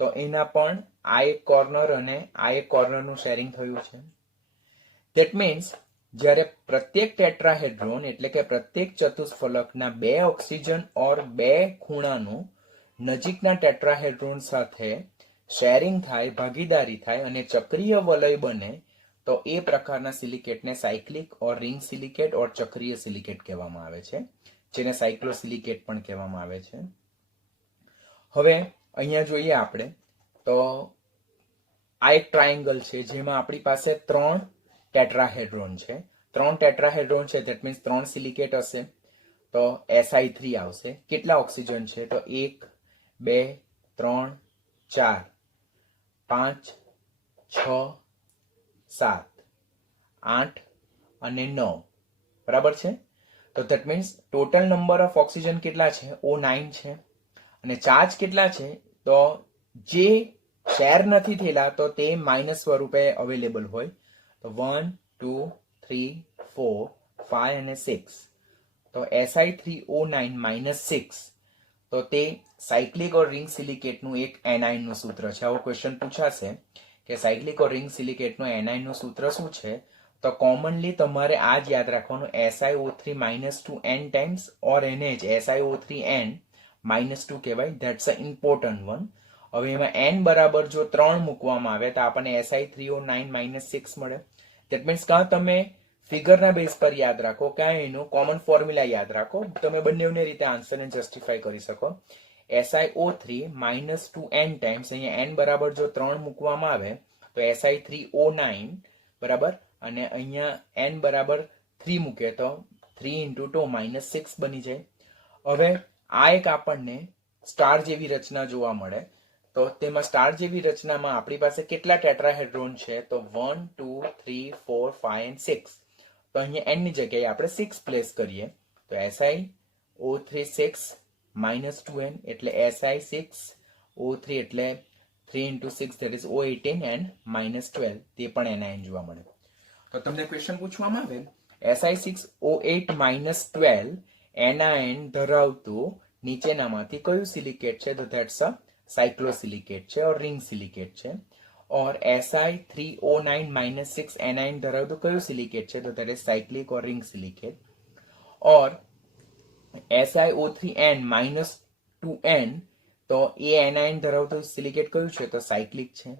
તો એના પણ આ એક કોર્નર અને આ એક કોર્નરનું શેરિંગ થયું છે. ધેટ મીન્સ જ્યારે પ્રત્યેક ટેટ્રાહેડ્રોન એટલે કે પ્રત્યેક ચતુષ્ફલકના બે ઓક્સિજન ઓર બે ખૂણાનું નજીકના ટેટ્રાહેડ્રોન સાથે શેરિંગ થાય, ભાગીદારી થાય અને ચક્રીય વલય બને તો એ પ્રકારના સિલિકેટને સાયક્લિક ઓર રિંગ સિલિકેટ ઓર ચક્રીય સિલિકેટ કહેવામાં આવે છે, જેને સાયક્લોસિલિકેટ પણ કહેવામાં આવે છે. હવે અહીંયા જોઈએ આપણે તો આ એક ટ્રાયેંગલ છે જેમાં આપણી પાસે ત્રણ ટેટ્રાહેડ્રોન છે. ત્રણ ટેટ્રાહેડ્રોન છે, ધેટ મીન્સ ત્રણ સિલિકેટ હશે. તો Si3 આવશે. કેટલા ઓક્સિજન છે? તો 1 2 3 4 5 6 7 8 અને 9 બરાબર છે. તો that means total number of oxygen કેટલા છે? O9 છે. અને ચાર્જ કેટલા છે? તો જે શેર નથી થયેલા તો તે માઇનસ સ્વરૂપે અવેલેબલ હોય. તો 1 2 3 4 5 અને 6. તો Si3O9 -6 તો તે સાયક્લિક ઓર રિંગ સિલિકેટનું એક એનાઇન નું સૂત્ર છે. આવો ક્વેશ્ચન પૂછાશે કે સાયક્લિક ઓર રિંગ સિલિકેટનું એનાઇન નું સૂત્ર શું છે? તો કોમનલી તમારે આ જ યાદ રાખવાનું, SiO3 -2n ટાઈમ્સ ઓર એને જ SiO3n -2 કહેવાય. That's a important one. હવે એમાં n બરાબર જો 3 મૂકવામાં આવે તો આપણને Si3O9 -6 મળે. ધેટ મીન્સ કાં તમે ફિગરના બેઝ પર યાદ રાખો, કાં એનું કોમન ફોર્મ્યુલા યાદ રાખો. તમે બંનેની રીતે આન્સરને જસ્ટિફાઈ કરી શકો. SiO3 -2n ટાઈમ્સ અહીંયા n બરાબર જો 3 મૂકવામાં આવે તો Si3O9 બરાબર, અને અહીંયા n બરાબર 3 મૂકે તો 3 × 2 -6 બની જાય. હવે આ એક આપણને સ્ટાર જેવી રચના જોવા મળે. તો તેમાં સ્ટાર જેવી રચનામાં આપણી પાસે કેટલા ટેટ્રાહેડ્રોન છે? તો 1 2 3 4 5 અને 6. તો અહીંયા n ની જગ્યાએ આપણે 6 પ્લેસ કરીએ તો SiO3 6 -2n એટલે Si6O3 એટલે 3 × 6 that is O18 and -12. તે પણ એનાઇન જોવા મળે. તો તમને ક્વેશ્ચન પૂછવામાં આવે Si6O8 -12 એનાઇન ધરાવતું નીચેનામાંથી કયું સિલિકેટ છે? તો ધેટ્સ અ સાયક્લોસિલિકેટ છે ઓર રિંગ સિલિકેટ છે. ઓર Si3O9 -6 એનાઇન ધરાવતું કયું સિલિકેટ છે? તો that is cyclic or ring silicate. Or SiO3n -2n તો એ એનાઇન ધરાવતું સિલિકેટ કયું છે? તો સાયક્લિક છે.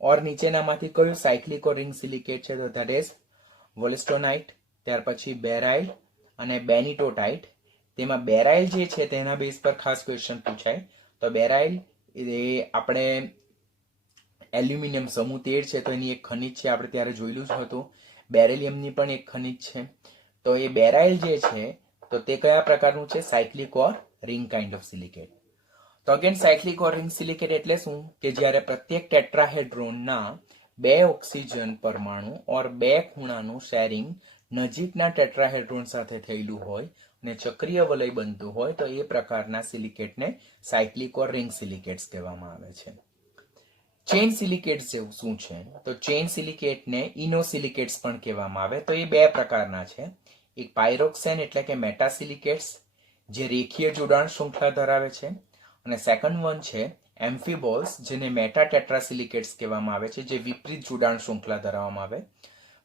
ઓર નીચેનામાંથી કયું સાયક્લિક ઓર રિંગ સિલિકેટ છે? તો ધેટ ઇઝ વોલ્સ્ટોનાઇટ, ત્યાર પછી બેરાઇલ અને બેનિટોટાઇટ. તેમાં બેરાઇલ જે છે તેના બેઝ પર ખાસ ક્વેશ્ચન પૂછાય. તો બેરાઇલ એ આપણે એલ્યુમિનિયમ સમૂહ 13 છે તો એની એક ખનિજ છે, આપણે ત્યારે જોયેલું જ હતું. બેરેલિયમની પણ એક ખનિજ છે. તો એ બેરાઇલ જે છે તો તે કયા પ્રકારનું છે? Cyclic or ring kind of silicate. તો અગેન સાયક્લિક ઓર રિંગ સિલિકેટ એટલે શું? કે જ્યારે પ્રત્યેક ટેટ્રાહેડ્રોનના 2 ઓક્સિજન પરમાણુ ઓર 2 ખૂણાનું શેરિંગ નજીકના ટેટ્રાહેડ્રોન સાથે થયેલું હોય અને ચક્રીય વલય બનતું હોય તો એ પ્રકારના સિલિકેટને સાયક્લિક ઓર રિંગ સિલિકેટ્સ કહેવામાં આવે છે. ચેઇન સિલિકેટ્સ જેવું શું છે? તો ચેઇન સિલિકેટને ઇનોસિલિકેટ્સ પણ કહેવામાં આવે. તો એ 2 પ્રકારના છે. એક પાયરોક્સેન એટલે કે મેટાસિલિકેટ્સ જે રેખીય જોડાણ શૃંખલા ધરાવે છે, અને સેકન્ડ વન છે એમ્ફીબોલ્સ જેને મેટા ટેટ્રાસિલિકેટ્સ કહેવામાં આવે છે, જે વિપરીત જોડાણ શૃંખલા ધરાવવામાં આવે.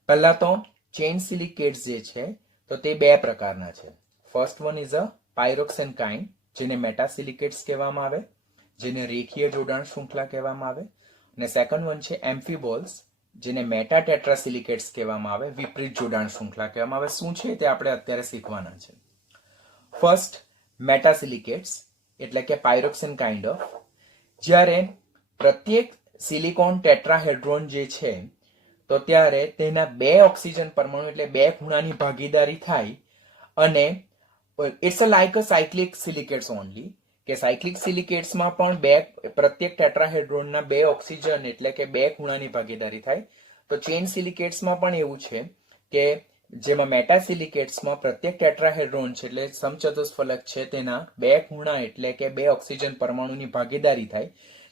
પહેલા તો ચેઇન સિલિકેટ્સ જે છે તો તે 2 પ્રકારના છે. First one is a pyroxene kind જેને મેટાસિલિકેટ્સ કહેવામાં આવે, જેને રેખીય જોડાણ શૃંખલા કહેવામાં આવે, અને સેકન્ડ વન છે એમ્ફીબોલ્સ જેને મેટા ટેટ્રાસિલિકેટ્સ કહેવામાં આવે, વિપરીત જોડાણ શૃંખલા કહેવામાં આવે. શું છે તે આપણે અત્યારે શીખવાના છે. ફર્સ્ટ મેટાસિલિકેટ્સ એટલે કે પાયરોક્સેન કાઇન્ડ ઓફ. જ્યારે પ્રત્યેક સિલિકોન ટેટ્રાહેડ્રોન જે છે તો ત્યારે તેના 2 ઓક્સિજન પરમાણુ એટલે 2 ખૂણાની ભાગીદારી થાય અને it's like a cyclic silicates only, કે સાયક્લિક સિલિકેટ્સમાં પણ પ્રત્યેક ટેટ્રાહેડ્રોનના 2 ઓક્સિજન એટલે કે 2 ખૂણાની ભાગીદારી થાય. તો ચેઇન સિલિકેટ્સમાં પણ એવું છે કે જેમાં મેટાસિલિકેટ્સમાં પ્રત્યેક ટેટ્રાહેડ્રોન છે એટલે સમચતુષ્ફલક છે તેના 2 ખૂણા એટલે કે 2 ઓક્સિજન પરમાણુની ભાગીદારી થાય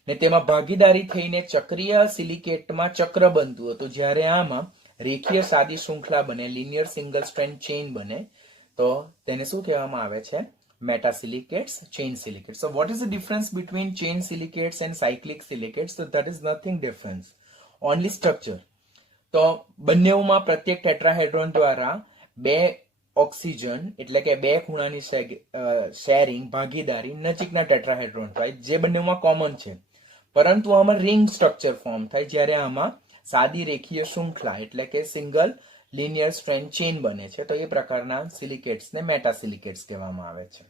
ને તેમાં ભાગીદારી થઈને ચક્રીય સિલિકેટમાં ચક્ર બનતું હતું. જ્યારે આમાં રેખીય સાદી શૃંખલા બને, લિનિયર સિંગલ સ્ટ્રેન્ડ ચેઇન બને, તો તેને શું કહેવામાં આવે છે? મેટાસિલિકેટ્સ, chain સિલિકેટ્સ. So what is the difference between chain silicates and cyclic silicates? So that is nothing difference, only structure. તો બંનેમાં પ્રત્યેક ટેટ્રાહેડ્રોન દ્વારા 2 ઓક્સિજન એટલે કે 2 ખૂણાની શેરિંગ ભાગીદારી નજીકના ટેટ્રાહેડ્રોન થાય, જે બંનેમાં કોમન છે. પરંતુ આમાં રિંગ સ્ટ્રક્ચર ફોર્મ થાય જ્યારે આમાં સાદી રેખીય શૃંખલા એટલે કે સિંગલ લિનિયર સ્ટ્રેન્ડ ચેઇન બને છે. તો એ પ્રકારના સિલિકેટ્સને મેટાસિલિકેટ્સ કહેવામાં આવે છે.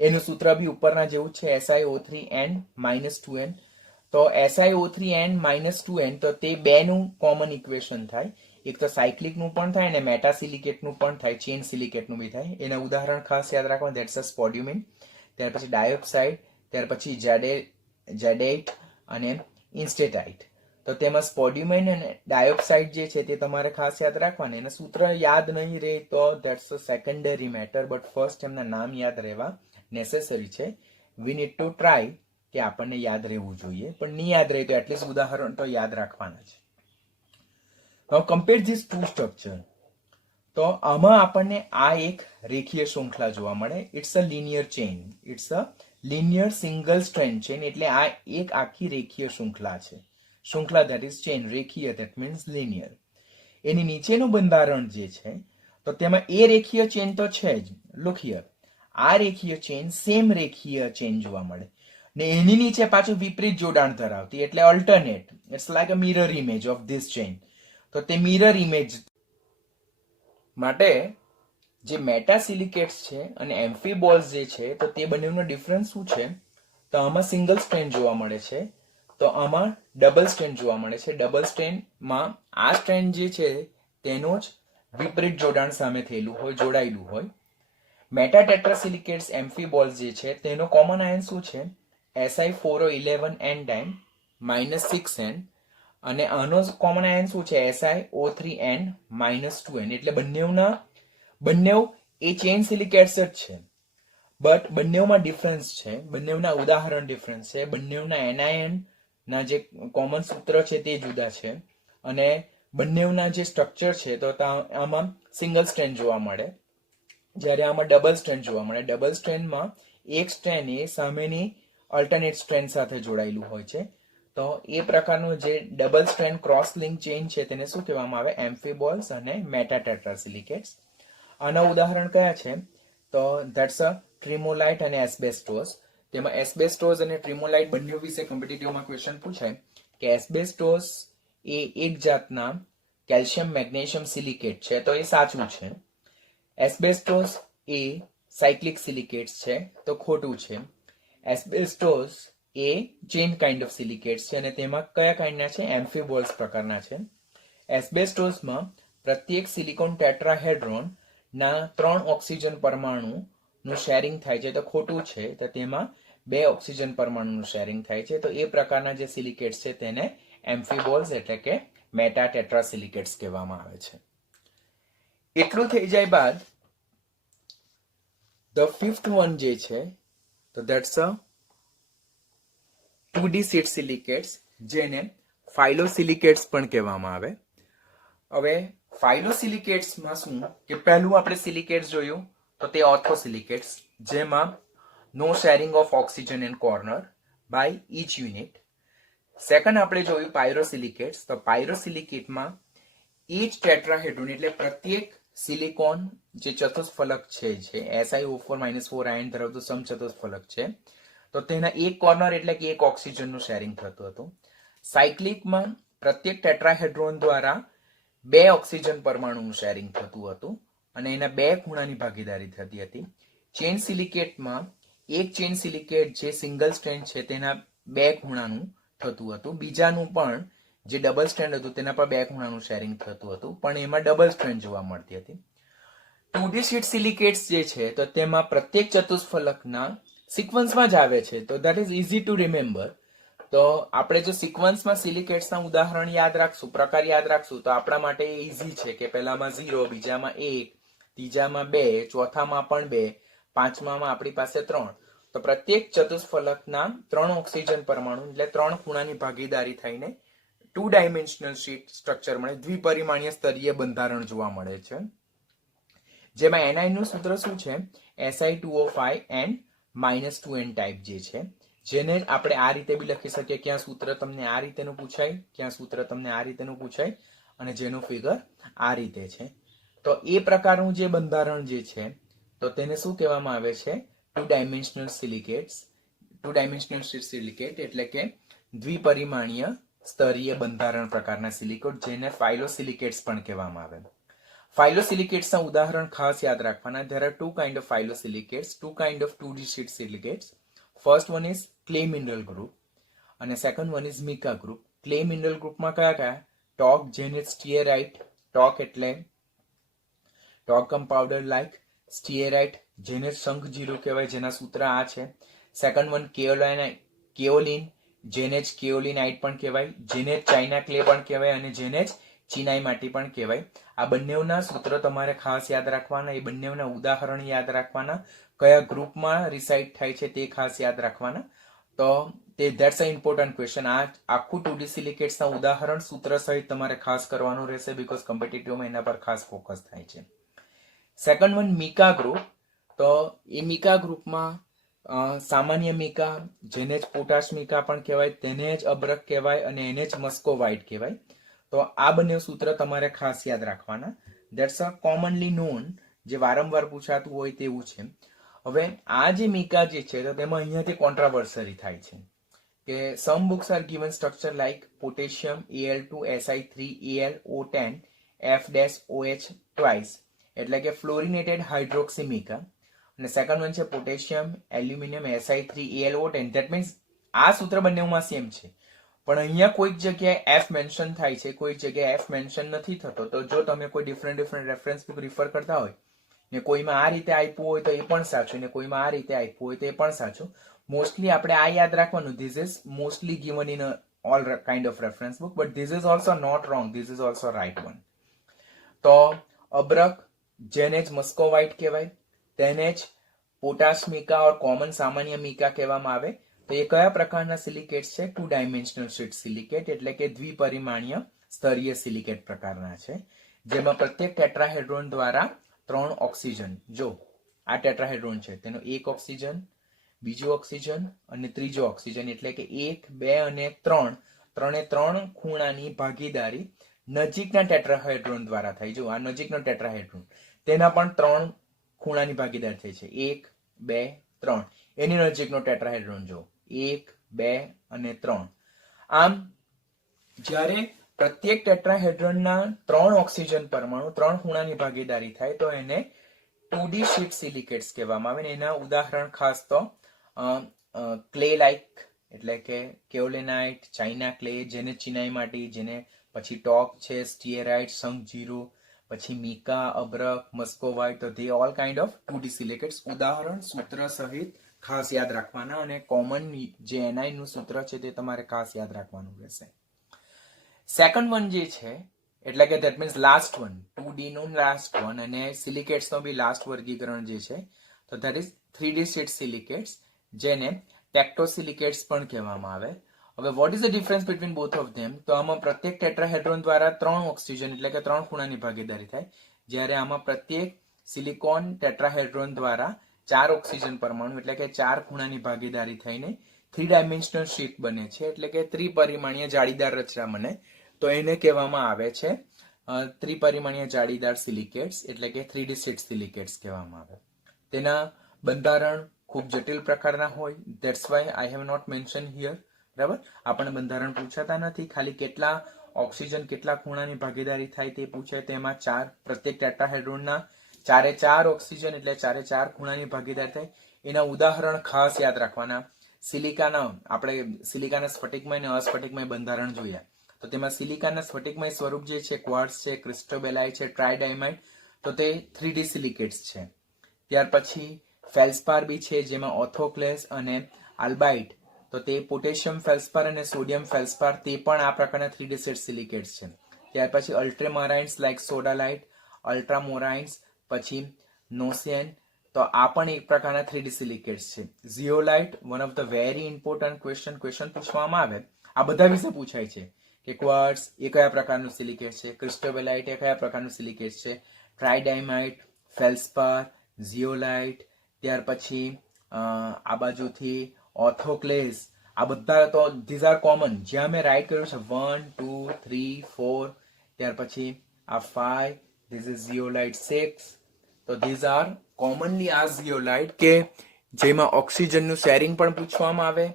એનું સૂત્ર બી ઉપરના જેવું છે, SiO3n-2n. તો SiO3n-2n તો તે 2 નું કોમન ઇક્વેશન થાય. એક તો સાયક્લિકનું પણ થાય અને મેટાસિલિકેટનું પણ થાય, ચેઇન સિલિકેટનું બી થાય. એના ઉદાહરણ ખાસ યાદ રાખવા, ધેટ્સ અ સ્પોડ્યુમિન, ત્યાર પછી ડાયોક્સાઇડ, ત્યાર પછી જેડેટ અને ઇન્સ્ટેટાઇટ. તો તેમાં સ્પોડ્યુમિન અને ડાયોક્સાઇડ જે છે તે તમારે ખાસ યાદ રાખવાના. એના સૂત્ર યાદ નહીં રહે તો that's a secondary matter, but first એમના નામ યાદ રહેવા નેસેસરી છે. વી નીડ ટુ ટ્રાય કે આપણને યાદ રહેવું જોઈએ, પણ નહીં યાદ રહે તો એટલીસ્ટ ઉદાહરણ તો યાદ રાખવાના છે. Now compare these two structure. તો આમાં આપણને આ એક રેખીય શૃંખલા જોવા મળે. It's a linear chain, it's a linear single strand chain, એટલે આ એક આખી રેખીય શૃંખલા છે. શૃંખલા ધેટ ઇઝ ચેઇન, રેખીય ધેટ મીન્સ લિનિયર. એની નીચેનું બંધારણ જે છે તો તેમાં એ રેખીય ચેઇન તો છે જ. લુક હિયર, આ રેખીય ચેઇન સેમ રેખીય ચેઇન જોવા મળે ને એની નીચે પાછું વિપરીત જોડાણ ધરાવતી એટલે alternate. It's like a mirror image of this chain. તો તે મિરર ઇમેજ માટે જે મેટાસિલિકેટ્સ છે અને એમ્ફીબોલ્સ જે છે તો તે બંનેનો ડિફરન્સ શું છે? તો આમાં સિંગલ સ્ટ્રેન્ડ જોવા મળે છે, તો આમાં ડબલ સ્ટ્રેન્ડ જોવા મળે છે. ડબલ સ્ટ્રેન્ડમાં આ સ્ટ્રેન્ડ જે છે તેનો જ વિપરીત જોડાણ સામે થયેલું હોય, જોડાયેલું હોય. મેટાટેટ્રાસિલિકેટ્સ એમ્ફીબોલ્સ જે છે તેનો કોમન આયન શું છે? Si4O11n -6n, અને આનો કોમન આયન શું છે? SiO3n-2n. એટલે બંને એ ચેઇન સિલિકેટ્સ જ છે, બટ બંનેમાં ડિફરન્સ છે. બંનેના ઉદાહરણ ડિફરન્સ છે. બંનેના એનાયન ના જે કોમન સૂત્ર છે તે જુદા છે, અને બંનેના જે સ્ટ્રક્ચર છે તો આમાં સિંગલ સ્ટ્રેન્ડ જોવા મળે, જ્યારે આમાં ડબલ સ્ટ્રેન્ડ જોવા મળે. ડબલ સ્ટ્રેન્ડમાં એક સ્ટ્રેન્ડ એ સામેની અલ્ટરનેટ સ્ટ્રેન્ડ સાથે જોડાયેલું હોય છે. તો એ પ્રકારનું જે double strand cross link chain છે તેને શું કહેવામાં આવે? એમ્ફીબોલ્સ અને મેટાટેટ્રાસિલિકેટ્સ. આના ઉદાહરણ કયા છે? તો ધેટ્સ અ ટ્રીમોલાઇટ અને એસ્બેસ્ટોસ. તેમાં એસ્બેસ્ટોસ અને ટ્રીમોલાઇટ બંને વિશે કોમ્પિટિટિવમાં ક્વેશ્ચન પૂછાય કે એસ્બેસ્ટોસ એ એક જાતના કેલ્શિયમ મેગ્નેશિયમ સિલિકેટ છે, તો એ સાચું છે. એસ્બેસ્ટોસ એ સાયક્લિક સિલિકેટ્સ છે તો ખોટું છે. એસ્બેસ્ટોસ એ ચેન કાઇન્ડ ઓફ સિલિકેટ્સ છે અને તેમાં કયા કાઇન્ડના છે? એમ્ફીબોલ્સ પ્રકારના છે. એસ્બેસ્ટોસમાં પ્રત્યેક સિલિકોન ટેટ્રાહેડ્રોન ના 3 ઓક્સિજન પરમાણુનું શેરિંગ થાય છે તો ખોટું છે. તો તેમાં 2 ઓક્સિજન પરમાણુનું શેરિંગ થાય છે. તો એ પ્રકારના જે સિલિકેટ્સ છે તેને એમ્ફીબોલ્સ એટલે કે મેટા ટેટ્રા સિલિકેટ્સ કહેવામાં આવે છે. એટલું થઈ જાય બાદ ધ ફિફ્થ વન જે છે તો ધેટ્સ અ 2D શીટ સિલિકેટ્સ, જેને ફાઇલોસિલિકેટ્સ પણ કહેવામાં આવે. હવે ફાઇલોસિલિકેટ્સમાં શું કે પહેલું આપણે સિલિકેટ્સ જોયું તો તે ઓર્થોસિલિકેટ્સ, જેમાં no sharing of oxygen in corner by each unit. Second આપણે જોયું પાયરોસિલિકેટ્સ, તો પાયરોસિલિકેટમાં ઈચ ટેટ્રાહેડ્રોન એટલે પ્રત્યેક સિલિકોન જે ચતુષ્ફલક છે જે SiO4-4 આયન ધરાવતું સમચતુષ્ફલક છે તો તેના એક કોર્નર એટલે કે એક ઓક્સિજનનું શેરિંગ થતું હતું. સાયક્લિકમાં પ્રત્યેક ટેટ્રાહેડ્રોન દ્વારા 2 ઓક્સિજન પરમાણુનું શેરિંગ થતું હતું અને એના 2 ખૂણાની ભાગીદારી થતી હતી. ચેન સિલિકેટમાં એક ચેન સિલિકેટ જે સિંગલ સ્ટ્રેન્ડ છે તેના 2 ખૂણાનું થતું હતું, બીજાનું પણ જે ડબલ સ્ટ્રેન્ડ હતું તેના પર 2 ખૂણાનું શેરિંગ થતું હતું, પણ એમાં ડબલ સ્ટ્રેન્ડ જોવા મળતી હતી. 2D શીટ સિલિકેટ્સ જે છે તો તેમાં પ્રત્યેક ચતુષ્ફલકના સિક્વન્સમાં જ આવે છે, તો that is easy to remember. તો આપણે જો સિક્વન્સમાં સિલિકેટ્સના ઉદાહરણ યાદ રાખશું, પ્રકાર યાદ રાખશું, તો આપણા માટે ઇઝી છે કે પહેલામાં 0, બીજામાં 1, ત્રીજામાં 2, ચોથામાં પણ 2, પાંચમામાં આપણી પાસે 3. તો પ્રત્યેક ચતુષ્ફલકના 3 ઓક્સિજન પરમાણુ એટલે 3 ખૂણાની ભાગીદારી થઈને 2 ડાયમેન્શનલ શીટ સ્ટ્રક્ચર મળે, દ્વિપરિમાણીય સ્તરીય બંધારણ જોવા મળે છે. જેમાં ni નું સૂત્ર શું છે? Si2O5n-2n ટાઈપ જે છે, જેને આપણે આ રીતે બી લખી શકીએ. ક્યાં સૂત્ર તમને આ રીતેનું પૂછાય, ક્યાં સૂત્ર તમને આ રીતેનું પૂછાય અને જેનું ફિગર આ રીતે છે. તો એ પ્રકારનું જે બંધારણ જે છે તો તેને શું કહેવામાં આવે છે? 2 ડાયમેન્શનલ સિલિકેટ્સ. 2 ડાયમેન્શનલ સિલિકેટ એટલે કે દ્વિપરિમાણીય સ્તરીય બંધારણ પ્રકારના સિલિકેટ, જેને ફાઇલોસિલિકેટ્સ પણ કહેવામાં આવે. ફાઇલોસિલિકેટ્સના ઉદાહરણ ખાસ યાદ રાખવાના. There are 2 kind of phyllosilicates, 2 kind of 2D sheet silicates. First one is clay mineral group અને second one is mica group. clay mineral groupમાં કયા કયા? talc, jeanette, stearite. talc એટલે talc powder like, stearite જેને શંખ જીરું કહેવાય, જેના સૂત્ર આ છે. સેકન્ડ વન કેઓલિન, જેને જ કેઓલિનાઇટ પણ કહેવાય, જેને જ ચાઇના ક્લે પણ કહેવાય અને જેને જ ચીનાઈ માટી પણ કહેવાય. આ બંનેના સૂત્રો તમારે ખાસ યાદ રાખવાના, એ બંનેના ઉદાહરણ યાદ રાખવાના, કયા ગ્રુપમાં રિસાઇડ થાય છે તે ખાસ યાદ રાખવાના. તો ધેટ્સ અ ઇમ્પોર્ટન્ટ ક્વેશ્ચન. આ આખું 2D સિલિકેટ્સના ઉદાહરણ સૂત્ર સહિત તમારે ખાસ કરવાનું રહેશે, બીકોઝ કોમ્પિટિટિવમાં એના પર ખાસ ફોકસ થાય છે. Second one mica group. તો એ મિકા ગ્રુપમાં સામાન્ય મિકા, જેને જ પોટાશ મિકા પણ કહેવાય, તેને જ અબ્રક કહેવાય અને એને જ મસ્કોવાઇટ કહેવાય. તો આ બંને સૂત્ર તમારે ખાસ યાદ રાખવાના. ધેટ્સ અ કોમનલી નોન, જે વારંવાર પૂછાતું હોય તેવું છે. હવે આ જે મિકા જે છે તો તેમાં અહીંયાથી કોન્ટ્રાવર્સરી થાય છે કે some books are given structure like potassium Al2Si3Al O10 F-OH twice એટલે કે ફ્લોરિનેટેડ હાઇડ્રોક્સી મિકા, અને સેકન્ડ વન છે potassium aluminium Si3Al O10. That means આ સૂત્ર બંનેમાં સેમ છે, પણ અહીંયા કોઈક જગ્યાએ F મેન્શન થાય છે, કોઈક જગ્યાએ F મેન્શન નથી થતો. તો જો તમે કોઈ ડિફરન્ટ રેફરન્સ બુક રિફર કરતા હોય ને કોઈમાં આ રીતે આપ્યું હોય તો એ પણ સાચું, ને કોઈમાં આ રીતે આપ્યું હોય તો એ પણ સાચું. મોસ્ટલી આપણે આ યાદ રાખવાનું, this is mostly given in all kind of reference book, but this is also not wrong, this is also right one. તો અબ્રક, જેને જ મસ્કોવાઇટ કહેવાય, તેને જ પોટાશ મિકા ઓર કોમન સામાન્ય મિકા કહેવામાં આવે. તો એ કયા પ્રકારના સિલિકેટ્સ છે? 2 ડાયમેન્શનલ શીટ સિલિકેટ એટલે કે દ્વિપરિમાણીય સ્તરીય સિલિકેટ પ્રકારના છે, જેમાં પ્રત્યેક ટેટ્રાહેડ્રોન દ્વારા 3 ઓક્સિજન, જો આ ટેટ્રાહેડ્રોન છે તેનો 1 ઓક્સિજન, બીજો ઓક્સિજન અને ત્રીજો ઓક્સિજન એટલે કે 1, 2 અને 3, 3 ખૂણાની ભાગીદારી નજીકના ટેટ્રાહેડ્રોન દ્વારા થાય. જો આ નજીકનો ટેટ્રાહેડ્રોન, તેના પણ 3 ખૂણાની ભાગીદારી થઈ છે, 1, 2, 3. એની નજીકનો ટેટ્રાહેડ્રોન જો 1, 2 અને 3. આમ જ્યારે પ્રત્યેક ટેટ્રાહેડ્રોનના 3 ઓક્સિજન પરમાણુ 3 ખૂણાની ભાગીદારી થાય તો એને 2D શીટ સિલિકેટ્સ કહેવામાં આવે ને એના ઉદાહરણ ખાસ તો ક્લે લાઇક એટલે કે કેઓલેનાઇટ, ચાઇના ક્લે, જેને ચિનાઈ માટી, જેને પછી ટોક છે, સ્ટીયરાઇટ, શંખજીરું, પછી મીકા, અબ્રક, મસ્કોવાઇટ, તો they all kind of 2D સિલિકેટ્સ. ઉદાહરણ સૂત્ર સહિત ખાસ યાદ રાખવાના અને કોમન જે એનઆઈ નું સૂત્ર છે તે તમારે ખાસ યાદ રાખવાનું રહેશે. સેકન્ડ વન જે છે એટલે કે that means last one, 2D નું લાસ્ટ વન અને સિલિકેટ્સ નો બી લાસ્ટ વર્ગીકરણ જે છે તો ધેટ ઇઝ 3D શીટ સિલિકેટ્સ, જેને ટેક્ટોસિલિકેટ્સ પણ કહેવામાં આવે. હવે vote is the difference between both of them? તો આમાં પ્રત્યેક ટેટ્રાહેડ્રોન દ્વારા 3 ઓક્સિજન એટલે કે 3 ખૂણાની ભાગીદારી થાય, જ્યારે આમાં પ્રત્યેક સિલિકોન ટેટ્રાહેડ્રોન દ્વારા 4 ઓક્સિજન પરમાણુ એટલે કે 4 ખૂણાની ભાગીદારી થઈને 3 ડાયમેન્શનલ શીટ બને છે, એટલે કે ત્રિપરિમાણીય જાળીદાર રચના બને. તો એને કહેવામાં આવે છે ત્રિપરિમાણીય જાળીદાર સિલિકેટ્સ એટલે કે 3D શીટ સિલિકેટ્સ કહેવામાં આવે. તેના બંધારણ ખૂબ જટિલ પ્રકારના હોય, that's why I have not mention here. બરાબર, આપણને બંધારણ પૂછાતા નથી, ખાલી કેટલા ઓક્સિજન કેટલા ખૂણાની ભાગીદારી થાય તે પૂછે. તેમાં પ્રત્યેક ટેટ્રાહેડ્રોનના 4 ઓક્સિજન એટલે 4 ખૂણાની ભાગીદારી થાય. એના ઉદાહરણ ખાસ યાદ રાખવાના. આપણે સિલિકાના સ્ફટિકમય અને અસ્ફટિકમય બંધારણ જોયા, તો તેમાં સિલિકાના સ્ફટિકમય સ્વરૂપ જે છે ક્વાર્ટઝ છે, ક્રિસ્ટોબેલાઇટ છે, ટ્રાઇડાયમાઇટ, તો તે 3D સિલિકેટ્સ છે. ત્યાર પછી ફેલ્સપાર બી છે, જેમાં ઓથોક્લેસ અને આલ્બાઇટ, તો તે પોટેશિયમ ફેલ્સપાર અને સોડિયમ ફેલ્સપાર, તે પણ આ પ્રકારના 3D શીટ સિલિકેટ્સ છે. ત્યાર પછી અલ્ટ્રામારાઇન્સ લાઇક સોડાલાઇટ, અલ્ટ્રામોરાઇન્સ, પછી નોસિયન, તો આ પણ એક પ્રકારના 3D સિલિકેટ્સ છે. Zeolite, one of the very important question પૂછવામાં આવે, આ બધા વિશે પૂછાય છે કે ક્વાર્ટઝ એ કયા પ્રકારનું સિલિકેટ છે, ક્રિસ્ટોબેલાઇટ એ કયા પ્રકારનું સિલિકેટ છે, ટ્રાઇડાયમાઇટ, ફેલ્સપાર, ઝિયોલાઇટ, ત્યાર પછી આ બાજુથી ઓથોક્લેસ, આ બધા તો ધીઝ આર કોમન, જ્યાં મેં રાઇટ કર્યું છે 1 2 3 4, ત્યાર પછી આ 5, ધીઝ ઇઝ ઝિયોલાઇટ 6. તો ધીઝ આર કોમનલી આ ઝિયોલાઇટ કે જેમાં ઓક્સિજનનું શેરિંગ પણ પૂછવામાં આવે.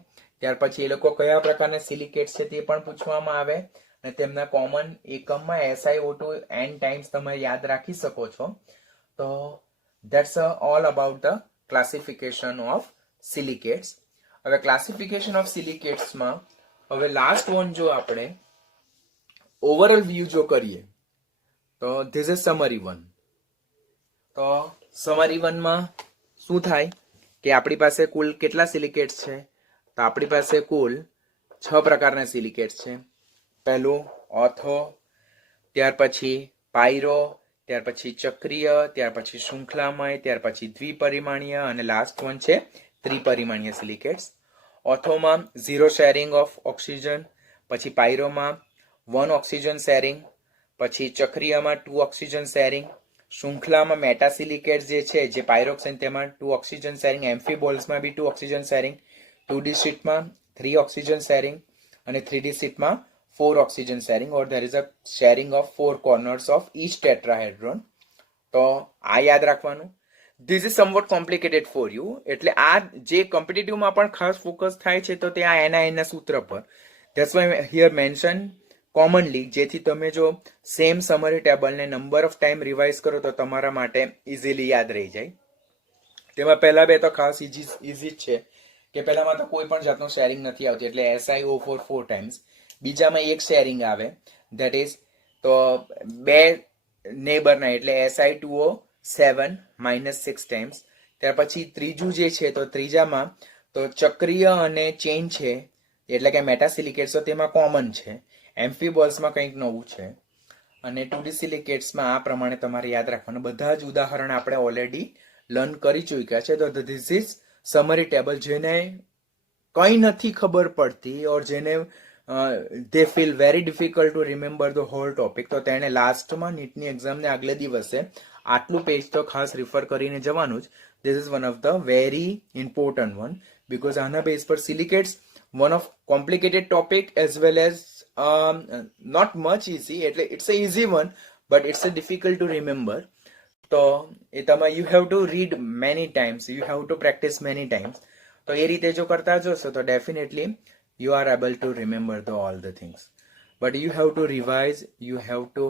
ત્યાર પછી એ લોકો કયા પ્રકારના સિલિકેટ છે તે પણ પૂછવામાં આવે અને તેમના કોમન એકમમાં SiO2 n ટાઈમ્સ તમે યાદ રાખી શકો છો. તો that's all about the classification of silicates. હવે ક્લાસિફિકેશન ઓફ સિલિકેટ્સમાં હવે લાસ્ટ વન જો આપણે ઓવરઓલ વ્યૂ જો કરીએ તો ધીસ ઇઝ સમરી વન. તો સમરી વનમાં શું થાય કે આપણી પાસે કુલ કેટલા સિલિકેટ્સ છે? તો આપણી પાસે કુલ 6 પ્રકારના સિલિકેટ્સ છે. પહેલું ઓથો, ત્યાર પછી પાયરો, ત્યાર પછી ચક્રીય, ત્યાર પછી શૃંખલામય, ત્યાર પછી દ્વિપરિમાણીય અને લાસ્ટ વન છે ત્રિપરિમાણીય સિલિકેટ્સ. ઓથોમાં 0 શેરિંગ ઓફ ઓક્સિજન, પછી પાયરોમાં 1 ઓક્સિજન શેરિંગ, પછી ચક્રીયમાં 2 ઓક્સિજન શેરિંગ, શૃંખલામાં મેટાસિલિકેટ્સ જે છે જે પાયરોક્સાઇન તેમાં 2 ઓક્સિજન શેરિંગ, એમ્ફીબોલ્સમાં બી 2 ઓક્સિજન શેરિંગ, 2D શીટમાં 3 ઓક્સિજન શેરિંગ અને 3D શીટમાં 4 oxygen sharing, or there is a sharing of 4 corners of each tetrahedron. તો આ યાદ રાખવાનું. This is somewhat complicated for you, એટલે આ જે કોમ્પિટિટિવમાં પણ ખાસ ફોકસ થાય છે તો તે આ NiN ના સૂત્ર પર. That's why here mention commonly, જેથી તમે જો સેમ સમરી ટેબલને નંબર ઓફ ટાઈમ રિવાઇઝ કરો તો તમારા માટે ઇઝીલી યાદ રહી જાય. તેમાં પહેલા બે તો ખાસ ઇઝી જ છે કે પહેલામાં તો કોઈ પણ જાતનું શેરિંગ નથી આવતી એટલે SiO4 4 ટાઈમ્સ. બીજામાં એક શેરિંગ આવે, ધેટ ઇઝ તો બે નેબરના એટલે Si2O 7 -6 ટાઈમ્સ. ત્યાર પછી ત્રીજું જે છે તો ત્રીજામાં તો ચક્રીય અને ચેઇન છે એટલે કે મેટાસિલિકેટ્સ, તો તેમાં કોમન છે. એમ્ફીબોલ્સમાં કંઈક નવું છે અને 2D સિલિકેટ્સમાં આ પ્રમાણે તમારે યાદ રાખવાનું. બધા જ ઉદાહરણ આપણે ઓલરેડી લર્ન કરી ચૂક્યા છે. તો ધીસ ઇઝ સમરી ટેબલ. જેને કંઈ નથી ખબર પડતી ઓર જેને they feel very difficult to remember the whole topic, તો તેણે લાસ્ટમાં નીટની એક્ઝામને આગલે દિવસે આટલું પેજ તો ખાસ રિફર કરીને જવાનું જ. This is one of the very important one, because આના બેઝ પર silicates one of complicated topic as well as not much easy, એટલે it's a easy one but it's a difficult to remember. તો એ તમે you have to read many times, you have to practice many times. તો એ રીતે જો કરતા જશો તો definitely you are able to remember all the things, but you have to revise, you have to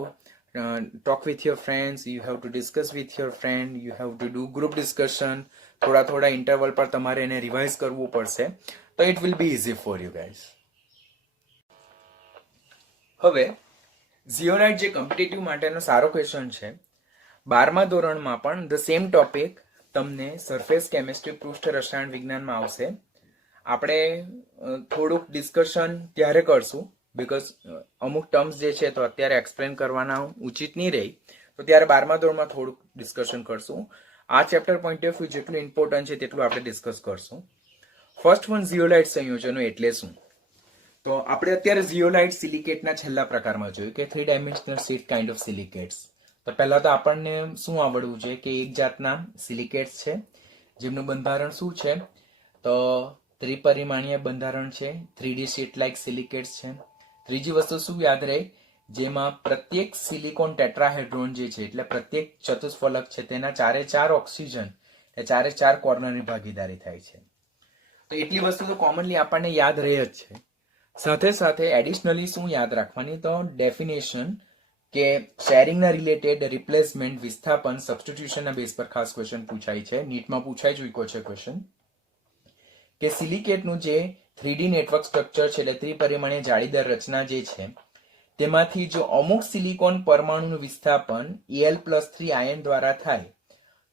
talk with your friends, you have to discuss with your friend, you have to do group discussion. થોડા interval પર તમારે એને revise કરવું પડશે, તો it will be easy for you guys. હવે ઝિયોલાઇટ જે competitive માટેનો સારો ક્વેશ્ચન છે, 12મા ધોરણમાં પણ ધ સેમ ટોપિક તમને સરફેસ કેમિસ્ટ્રી પૃષ્ઠ રસાયણ વિજ્ઞાનમાં આવશે. આપણે થોડુંક ડિસ્કશન ત્યારે કરશું, બીકોઝ અમુક ટર્મ્સ જે છે તો અત્યારે એક્સપ્લેન કરવાના ઉચિત નહીં રહી, તો ત્યારે 12મા ધોરણમાં થોડુંક ડિસ્કશન કરશું. આ ચેપ્ટર પોઈન્ટ ઓફ વ્યૂ જેટલું ઇમ્પોર્ટન્ટ છે તેટલું આપણે ડિસ્કસ કરશું. ફર્સ્ટ વન, ઝિયોલાઇટ સંયોજનો એટલે શું? તો આપણે અત્યારે ઝિયોલાઇટ સિલિકેટના છેલ્લા પ્રકારમાં જોયું કે 3 ડાયમેન્શનલ શીટ કાઇન્ડ ઓફ સિલિકેટ્સ. તો પહેલા તો આપણને શું આવડવું જોઈએ કે એક જાતના સિલિકેટ્સ છે જેમનું બંધારણ શું છે, તો ત્રિપરિમાણીય બંધારણ છે, 3D શીટ લાઇક સિલિકેટ્સ છે. ત્રીજી વસ્તુ શું યાદ રહે, જેમાં પ્રત્યેક સિલિકોન ટેટ્રાહેડ્રોન જે છે એટલે પ્રત્યેક ચતુષ્ફલક છે તેના 4 ઓક્સિજન એ 4 કોર્નરની ભાગીદારી થાય છે. તો એટલી વસ્તુ તો કોમનલી આપણને યાદ રહે જ છે. સાથે સાથે એડિશનલી શું યાદ રાખવાની, તો ડેફિનેશન કે શેરિંગના રિલેટેડ, રિપ્લેસમેન્ટ, વિસ્થાપન, સબસ્ટિટ્યુશનના બેઝ પર ખાસ ક્વેશ્ચન પૂછાય છે. નીટમાં પૂછાઈ ચૂક્યો છે ક્વેશ્ચન કે સિલિકેટનું જે 3D નેટવર્ક સ્ટ્રક્ચર છે એટલે ત્રિપરિમાણીય જાળીદાર રચના જે છે તેમાંથી જો અમુક સિલિકોન પરમાણુનું વિસ્થાપન Al+3 આયન દ્વારા થાય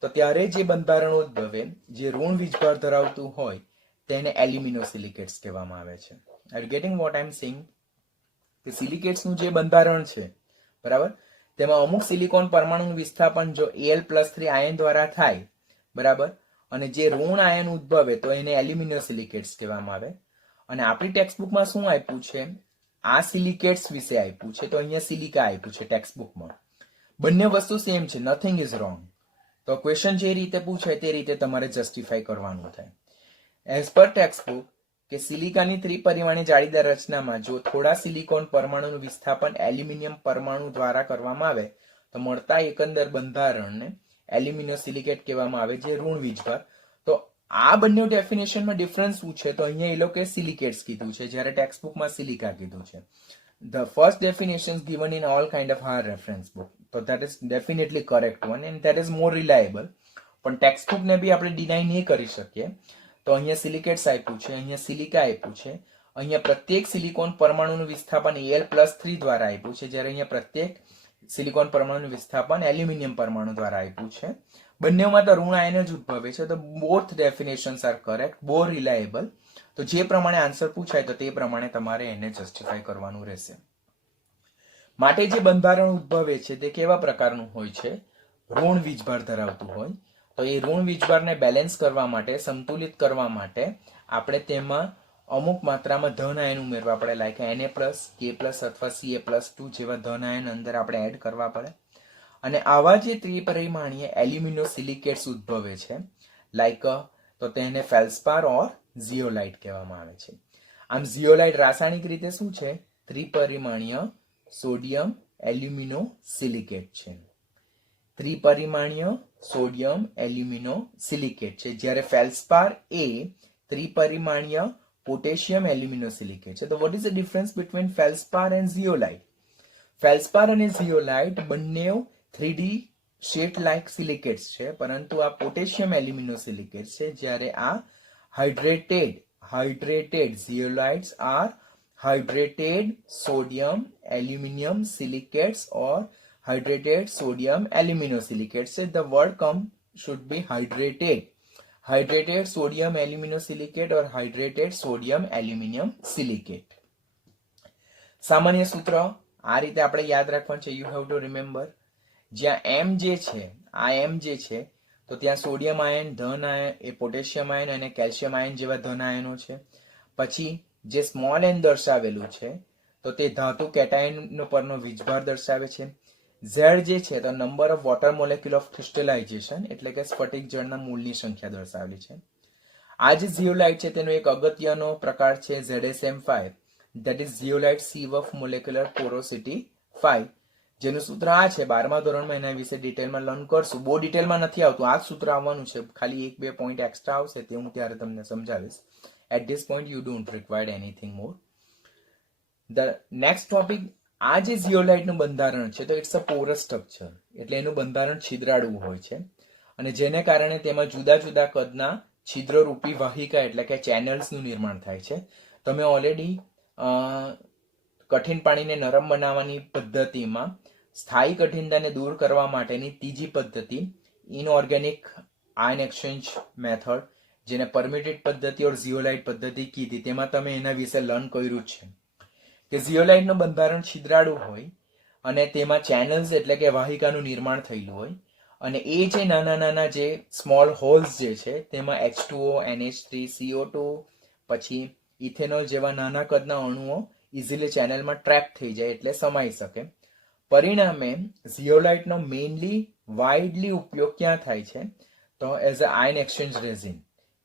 તો ત્યારે જે બંધારણ ઉદ્ભવે, જે ઋણ વીજભાર ધરાવતું હોય તેને એલ્યુમિનોસિલિકેટ્સ કહેવામાં આવે છે. Are you getting what I am saying? કે સિલિકેટ્સનું જે બંધારણ છે, બરાબર, તેમાં અમુક સિલિકોન પરમાણુનું વિસ્થાપન જો Al+3 આયન દ્વારા થાય, બરાબર, અને જે ઋણ આયન ઉદ્ભવે તો એને એલ્યુમિનોસિલિકેટ્સ કહેવામાં આવે. અને આપણી ટેક્સ્ટબુકમાં શું આપ્યું છે, આ સિલિકેટ્સ વિશે આપ્યું છે, તો અહીંયા સિલિકા આપ્યું છે ટેક્સ્ટબુકમાં. બંને વસ્તુ સેમ છે, નથિંગ ઇઝ રોંગ. તો ક્વેશ્ચન જે રીતે પૂછાય તે રીતે તમારે જસ્ટિફાઈ કરવાનું થાય. એઝ પર ટેક્સ્ટબુક કે સિલિકાની ત્રિપરિમાણીય જાળીદાર રચનામાં જો થોડા સિલિકોન પરમાણુનું વિસ્થાપન એલ્યુમિનિયમ પરમાણુ દ્વારા કરવામાં આવે તો મળતા એકંદર બંધારણને એલ્યુમિનોસિલિકેટ કહેવામાં આવે, જે ઋણ વીજભાર. તો આ બંને ડેફિનેશનમાં ડિફરન્સ શું છે, તો અહીંયા એ લોકોએ સિલિકેટ્સ કીધું છે જ્યારે ટેક્સ્ટબુકમાં સિલિકા કીધું છે. The first definition is given in all kind of higher reference book. So that is definitely correct one and that is more reliable. પણ ટેક્સ્ટબુક ને બી આપણે ડિનાય નહીં કરી શકીએ. તો અહીંયા સિલિકેટ્સ આપ્યું છે, અહીંયા સિલિકા આપ્યું છે, અહીંયા પ્રત્યેક સિલિકોન પરમાણુનું વિસ્થાપન Al+3 દ્વારા આપ્યું છે, જ્યારે અહીંયા પ્રત્યેક સિલિકોન પરમાણુનું વિસ્થાપન એલ્યુમિનિયમ પરમાણુ દ્વારા આપ્યું છે. બંનેમાં તો ઋણ આયન જ ઉદ્ભવે છે. તો both definitions are correct, both reliable. તો જે પ્રમાણે આન્સર પૂછાય તો તે પ્રમાણે તમારે એને જસ્ટિફાઈ કરવાનું રહેશે. માટે જે બંધારણ ઉદ્ભવે છે તે કેવા પ્રકારનું હોય છે, ઋણ વીજભાર ધરાવતું હોય. તો એ ઋણ વીજભારને બેલેન્સ કરવા માટે, સંતુલિત કરવા માટે આપણે તેમાં અમુક માત્રામાં ધન આયન ઉમેરવા પડે, લાઈક Na+, K+ અથવા Ca+2 જેવા ધન આયન અંદર આપણે એડ કરવા પડે. અને આવા જે ત્રિપરિમાણીય એલ્યુમિનોસિલિકેટ્સ ઉદ્ભવે છે, લાઈક તો તેને ફેલ્સપાર ઓર ઝિયોલાઇટ કહેવામાં આવે છે. આમ ઝિયોલાઇટ રાસાયણિક રીતે શું છે, ત્રિપરિમાણીય સોડિયમ એલ્યુમિનોસિલિકેટ છે. ત્રિપરિમાણીય સોડિયમ એલ્યુમિનોસિલિકેટ છે, જ્યારે ફેલ્સપાર એ ત્રિપરિમાણીય પોટેશિયમ એલ્યુમિનોસિલિકેટ છે. તો what is the difference between feldspar and zeolite? Feldspar અને ઝિયોલાઇટ બંને 3D શીટ લાઇક સિલિકેટ્સ છે, પરંતુ આ પોટેશિયમ એલ્યુમિનોસિલિકેટ છે, જ્યારે આ hydrated zeolites are hydrated sodium aluminum silicates or hydrated sodium aluminosilicates. So the word should be hydrated sodium aluminosilicate or hydrated sodium aluminum silicate. સામાન્ય સૂત્ર આ રીતે આપણે યાદ રાખવાનું છે. યુ હેવ ટુ રિમેમ્બર, જ્યાં M જે છે, આ M જે છે, તો ત્યાં સોડિયમ આયન, ધન આયન એ પોટેશિયમ આયન અને કેલ્શિયમ આયન જેવા ધન આયનો છે. પછી જે સ્મોલ n દર્શાવેલું છે તો તે ધાતુ કેટાયન પરનો વીજભાર દર્શાવે છે. Z જે છે તો number of water molecule of crystallization એટલે કે સ્ફટિક જળના મૂળની સંખ્યા દર્શાવેલી છે. આ જે ઝિયોલાઇટ છે તેનો એક અગત્યનો પ્રકાર છે ZSM5, that is zeolite sieve of molecular porosity 5, જેનું સૂત્ર આ છે. 12મા ધોરણમાં એના વિશે ડિટેલમાં લર્ન કરશું. બહુ ડિટેલમાં નથી આવતું, આ જ સૂત્ર આવવાનું છે, ખાલી 1-2 પોઈન્ટ એક્સ્ટ્રા આવશે તે હું ત્યારે તમને સમજાવીશ. At this point you don't require anything more. The next topic, આ જે ઝિયોલાઇટનું બંધારણ છે તો ઇટ્સ અ પોરસ સ્ટ્રક્ચર, એટલે એનું બંધારણ છિદ્રાળું હોય છે અને જેને કારણે તેમાં જુદા જુદા કદના છિદ્રરૂપી વાહિકા એટલે કે ચેનલ્સનું નિર્માણ થાય છે. તમે ઓલરેડી કઠિન પાણીને નરમ બનાવવાની પદ્ધતિમાં સ્થાયી કઠિનતાને દૂર કરવા માટેની ત્રીજી પદ્ધતિ ઇનઓર્ગેનિક આયન એક્સચેન્જ મેથડ, જેને પરમિટેડ પદ્ધતિ ઓર ઝિયોલાઇટ પદ્ધતિ કીધી, તેમાં તમે એના વિશે લર્ન કર્યું છે કે ઝિયોલાઇટનું બંધારણ છિદ્રાળું હોય અને તેમાં ચેનલ્સ એટલે કે વાહિકાનું નિર્માણ થયેલું હોય અને એ જે નાના નાના જે સ્મોલ હોલ્સ જે છે તેમાં H2O, NH3, CO2 પછી ઇથેનોલ જેવા નાના કદના અણુઓ ઇઝીલી ચેનલમાં ટ્રેપ થઈ જાય એટલે સમાઈ શકે. પરિણામે ઝિયોલાઇટનો મેઇનલી વાઇડલી ઉપયોગ ક્યાં થાય છે તો as a ion exchange resin,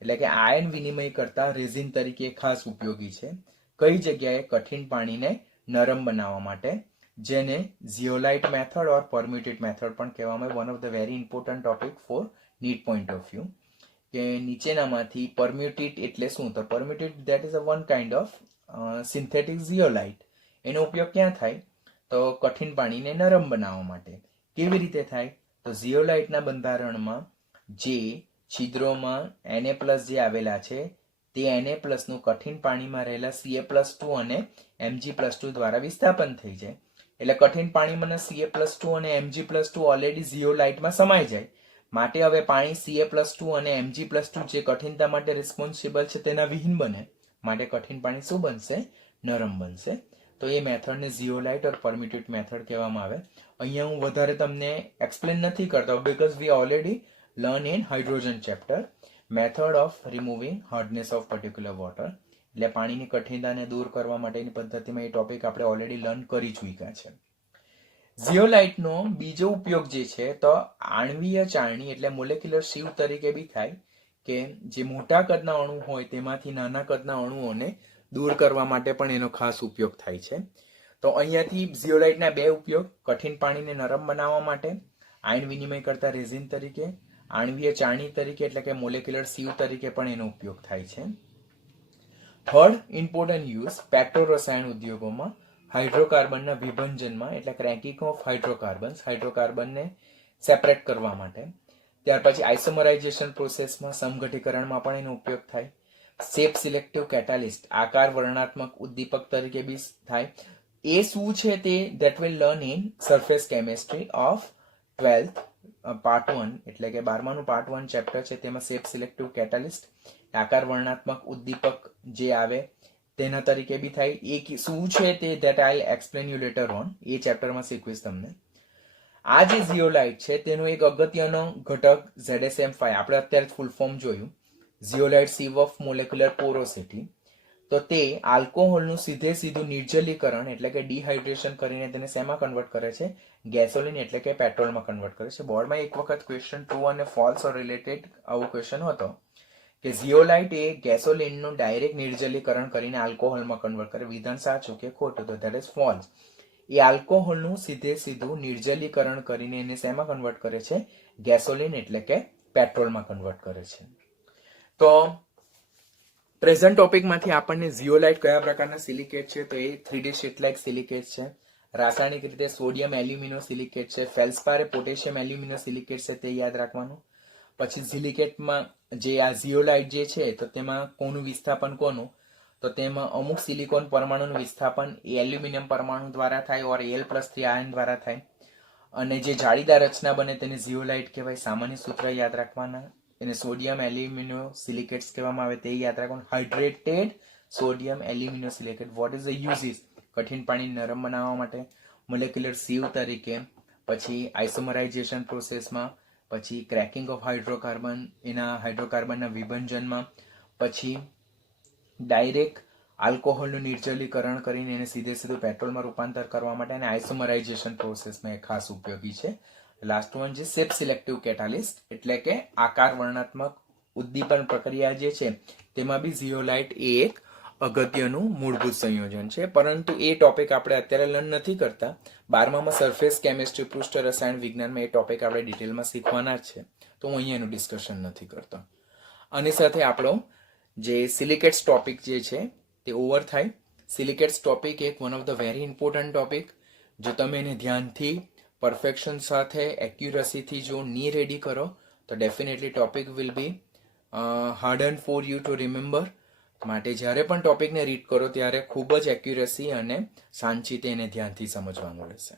એટલે કે આયન વિનિમય કરતા રેઝિન તરીકે ખાસ ઉપયોગી છે. કઈ જગ્યાએ? કઠિન પાણીને નરમ બનાવવા માટે, જેને ઝિયોલાઇટ મેથડ ઓર પરમ્યુટેડ મેથડ પણ કહેવામાં આવે. One of the very important topic for NEET point of view કે નીચેનામાંથી પરમ્યુટેડ એટલે શું? તો permuted that is a one kind of synthetic zeolite. એનો ઉપયોગ ક્યાં થાય તો કઠિન પાણીને નરમ બનાવવા માટે. કેવી રીતે થાય તો ઝિયોલાઇટના બંધારણમાં જે છિદ્રોમાં Na+ જે આવેલા છે તે Na+ નું કઠિન પાણીમાં રહેલા Ca+2 અને Mg+2 દ્વારા વિસ્થાપન થઈ જાય. એટલે કઠિન પાણીમાં Ca+2 અને Mg+2 ઓલરેડી ઝિયોલાઇટમાં સમાઈ જાય. માટે હવે પાણી Ca+2 અને Mg+2 જે કઠિનતા માટે રિસ્પોન્સિબલ છે તેના વિહીન બને. માટે કઠિન પાણી શું બનશે? નરમ બનશે. તો એ મેથડને ઝિયોલાઇટ ઓર પરમ્યુટેડ મેથડ કહેવામાં આવે. અહીંયા હું વધારે તમને એક્સપ્લેન નથી કરતો because we already learn in hydrogen chapter method of removing hardness of particular water. એટલે પાણીની કઠિનતાને દૂર કરવા માટેની પદ્ધતિમાં એ ટોપિક આપણે ઓલરેડી લર્ન કરી ચૂક્યા છે. ઝિયોલાઇટનો બીજો ઉપયોગ જે છે તો આણ્વીય ચાળણી એટલે મોલેક્યુલર સીવ તરીકે બી થાય કે જે મોટા કદના અણુ હોય તેમાંથી નાના કદના અણુઓને દૂર કરવા માટે પણ એનો ખાસ ઉપયોગ થાય છે. તો અહીંયાથી ઝિયોલાઇટના બે ઉપયોગ: કઠિન પાણીને નરમ બનાવવા માટે આયન વિનિમય કરતા રેઝિન તરીકે, આણ્વીય ચાળણી તરીકે એટલે કે મોલેક્યુલર સીવ તરીકે પણ એનો ઉપયોગ થાય છે. થર્ડ ઇમ્પોર્ટન્ટ યુઝ પેટ્રો રસાયણ ઉદ્યોગોમાં હાઇડ્રોકાર્બનના વિભંજનમાં એટલે ક્રેકિંગ ઓફ હાઇડ્રોકાર્બનને સેપરેટ કરવા માટે. ત્યાર પછી આઇસોમરાઇઝેશન પ્રોસેસમાં સમઘટીકરણમાં પણ એનો ઉપયોગ થાય. શેપ સિલેક્ટિવ કેટાલિસ્ટ આકાર વર્ણનાત્મક ઉદ્દીપક તરીકે બી થાય. એ શું છે તે that will learn in surface chemistry of 12th part 1 એટલે કે 12માનું પાર્ટ 1 ચેપ્ટર છે તેમાં શેપ સિલેક્ટિવ કેટાલિસ્ટ આકાર વર્ણનાત્મક ઉદ્દીપક જે આવે તેના તરીકે બી થાય. એ શું છે તે that I explain you later on, એ ચેપ્ટરમાં શીખવીશ તમને. આ જે ઝિયોલાઇટ છે તેનો એક અગત્યનો ઘટક ZSM5 આપણે અત્યારે ફૂલ ફોર્મ જોયું, ઝિયોલાઇટ સિવ ઓફ મોલેક્યુલર પોરોસિટી. તો તે આલ્કોહોલનું સીધું નિર્જલીકરણ એટલે કે ડિહાઇડ્રેશન કરીને તેને શેમાં કન્વર્ટ કરે છે? ગેસોલિન એટલે કે પેટ્રોલમાં કન્વર્ટ કરે છે. બોર્ડમાં એક વખત ક્વેશ્ચન ટ્રુ અને ફોલ્સ રિલેટેડ આવો ક્વેશ્ચન હતો કે ઝિયોલાઇટ એ ગેસોલિનનું ડાયરેક્ટ નિર્જલીકરણ કરીને આલ્કોહોલમાં કન્વર્ટ કરે. વિધાન સાચું કે ખોટું? તો ધેટ ઇઝ ફોલ્સ. એ આલ્કોહોલનું સીધું નિર્જલીકરણ કરીને એને શેમાં કન્વર્ટ કરે છે? ગેસોલિન એટલે કે પેટ્રોલમાં કન્વર્ટ કરે છે. તો પ્રેઝન્ટ ટોપિકમાંથી આપણને ઝિયોલાઇટ કયા પ્રકારના સિલિકેટ છે તો એ 3D શીટ લાઇક સિલિકેટ છે. રાસાયણિક રીતે સોડિયમ એલ્યુમિનો સિલિકેટ છે. ફેલ્સપાર પોટેશિયમ એલ્યુમિનો સિલિકેટ છે, તે યાદ રાખવાનું. પછી સિલિકેટમાં જે આ ઝિયોલાઇટ જે છે તો તેમાં કોનું વિસ્થાપન કોનું? તો તેમાં અમુક સિલિકોન પરમાણુનું વિસ્થાપન એલ્યુમિનિયમ પરમાણુ દ્વારા થાય ઓર Al+3 આયન દ્વારા થાય. અને જે જાળીદાર રચના બને તેને ઝિયોલાઇટ કહેવાય. સામાન્ય સૂત્ર યાદ રાખવાના. એને સોડિયમ એલ્યુમિનો સિલિકેટ્સ કહેવામાં આવે, તે યાદ રાખવાનું. Hydrated sodium alumino silicate. What is the uses? કઠિન પાણી નરમ બનાવવા માટે, મોલેક્યુલર સીવ તરીકે, પછી આઇસોમરાઇઝેશન પ્રોસેસમાં, પછી ક્રેકિંગ ઓફ હાઇડ્રોકાર્બન એના હાઇડ્રોકાર્બનના વિભંજનમાં, પછી ડાયરેક્ટ આલ્કોહોલનું નિર્જલીકરણ કરીને એને સીધું પેટ્રોલમાં રૂપાંતર કરવા માટે અને આઇસોમરાઇઝેશન પ્રોસેસમાં એ ખાસ ઉપયોગી છે. લાસ્ટ વન છે શેપ સિલેક્ટિવ કેટાલિસ્ટ એટલે કે આકાર વર્ણનાત્મક ઉદ્દીપન પ્રક્રિયા જે છે તેમાં બી ઝિયોલાઇટ એ એક અગત્યનું મૂળભૂત સંયોજન છે. પરંતુ એ ટોપિક આપણે અત્યારે લર્ન નથી કરતા. 12મામાં સરફેસ કેમિસ્ટ્રી પૃષ્ઠ રસાયણ વિજ્ઞાનમાં એ ટોપિક આપણે ડિટેલમાં શીખવાના જ છે, તો હું અહીંયા એનું ડિસ્કશન નથી કરતો. આની સાથે આપણો જે સિલિકેટ્સ ટોપિક જે છે તે ઓવર થાય. સિલિકેટ્સ ટોપિક એક one of the very important topic જો તમે એને ધ્યાનથી પરફેક્શન સાથે એક્યુરસીથી જો ની રેડી કરો તો definitely topic will be hard and for you two remember. માટે જ્યારે પણ ટોપિકને રીડ કરો ત્યારે ખૂબ જ એક્યુરસી અને શાંતિથી એને ધ્યાનથી સમજવાનું રહેશે.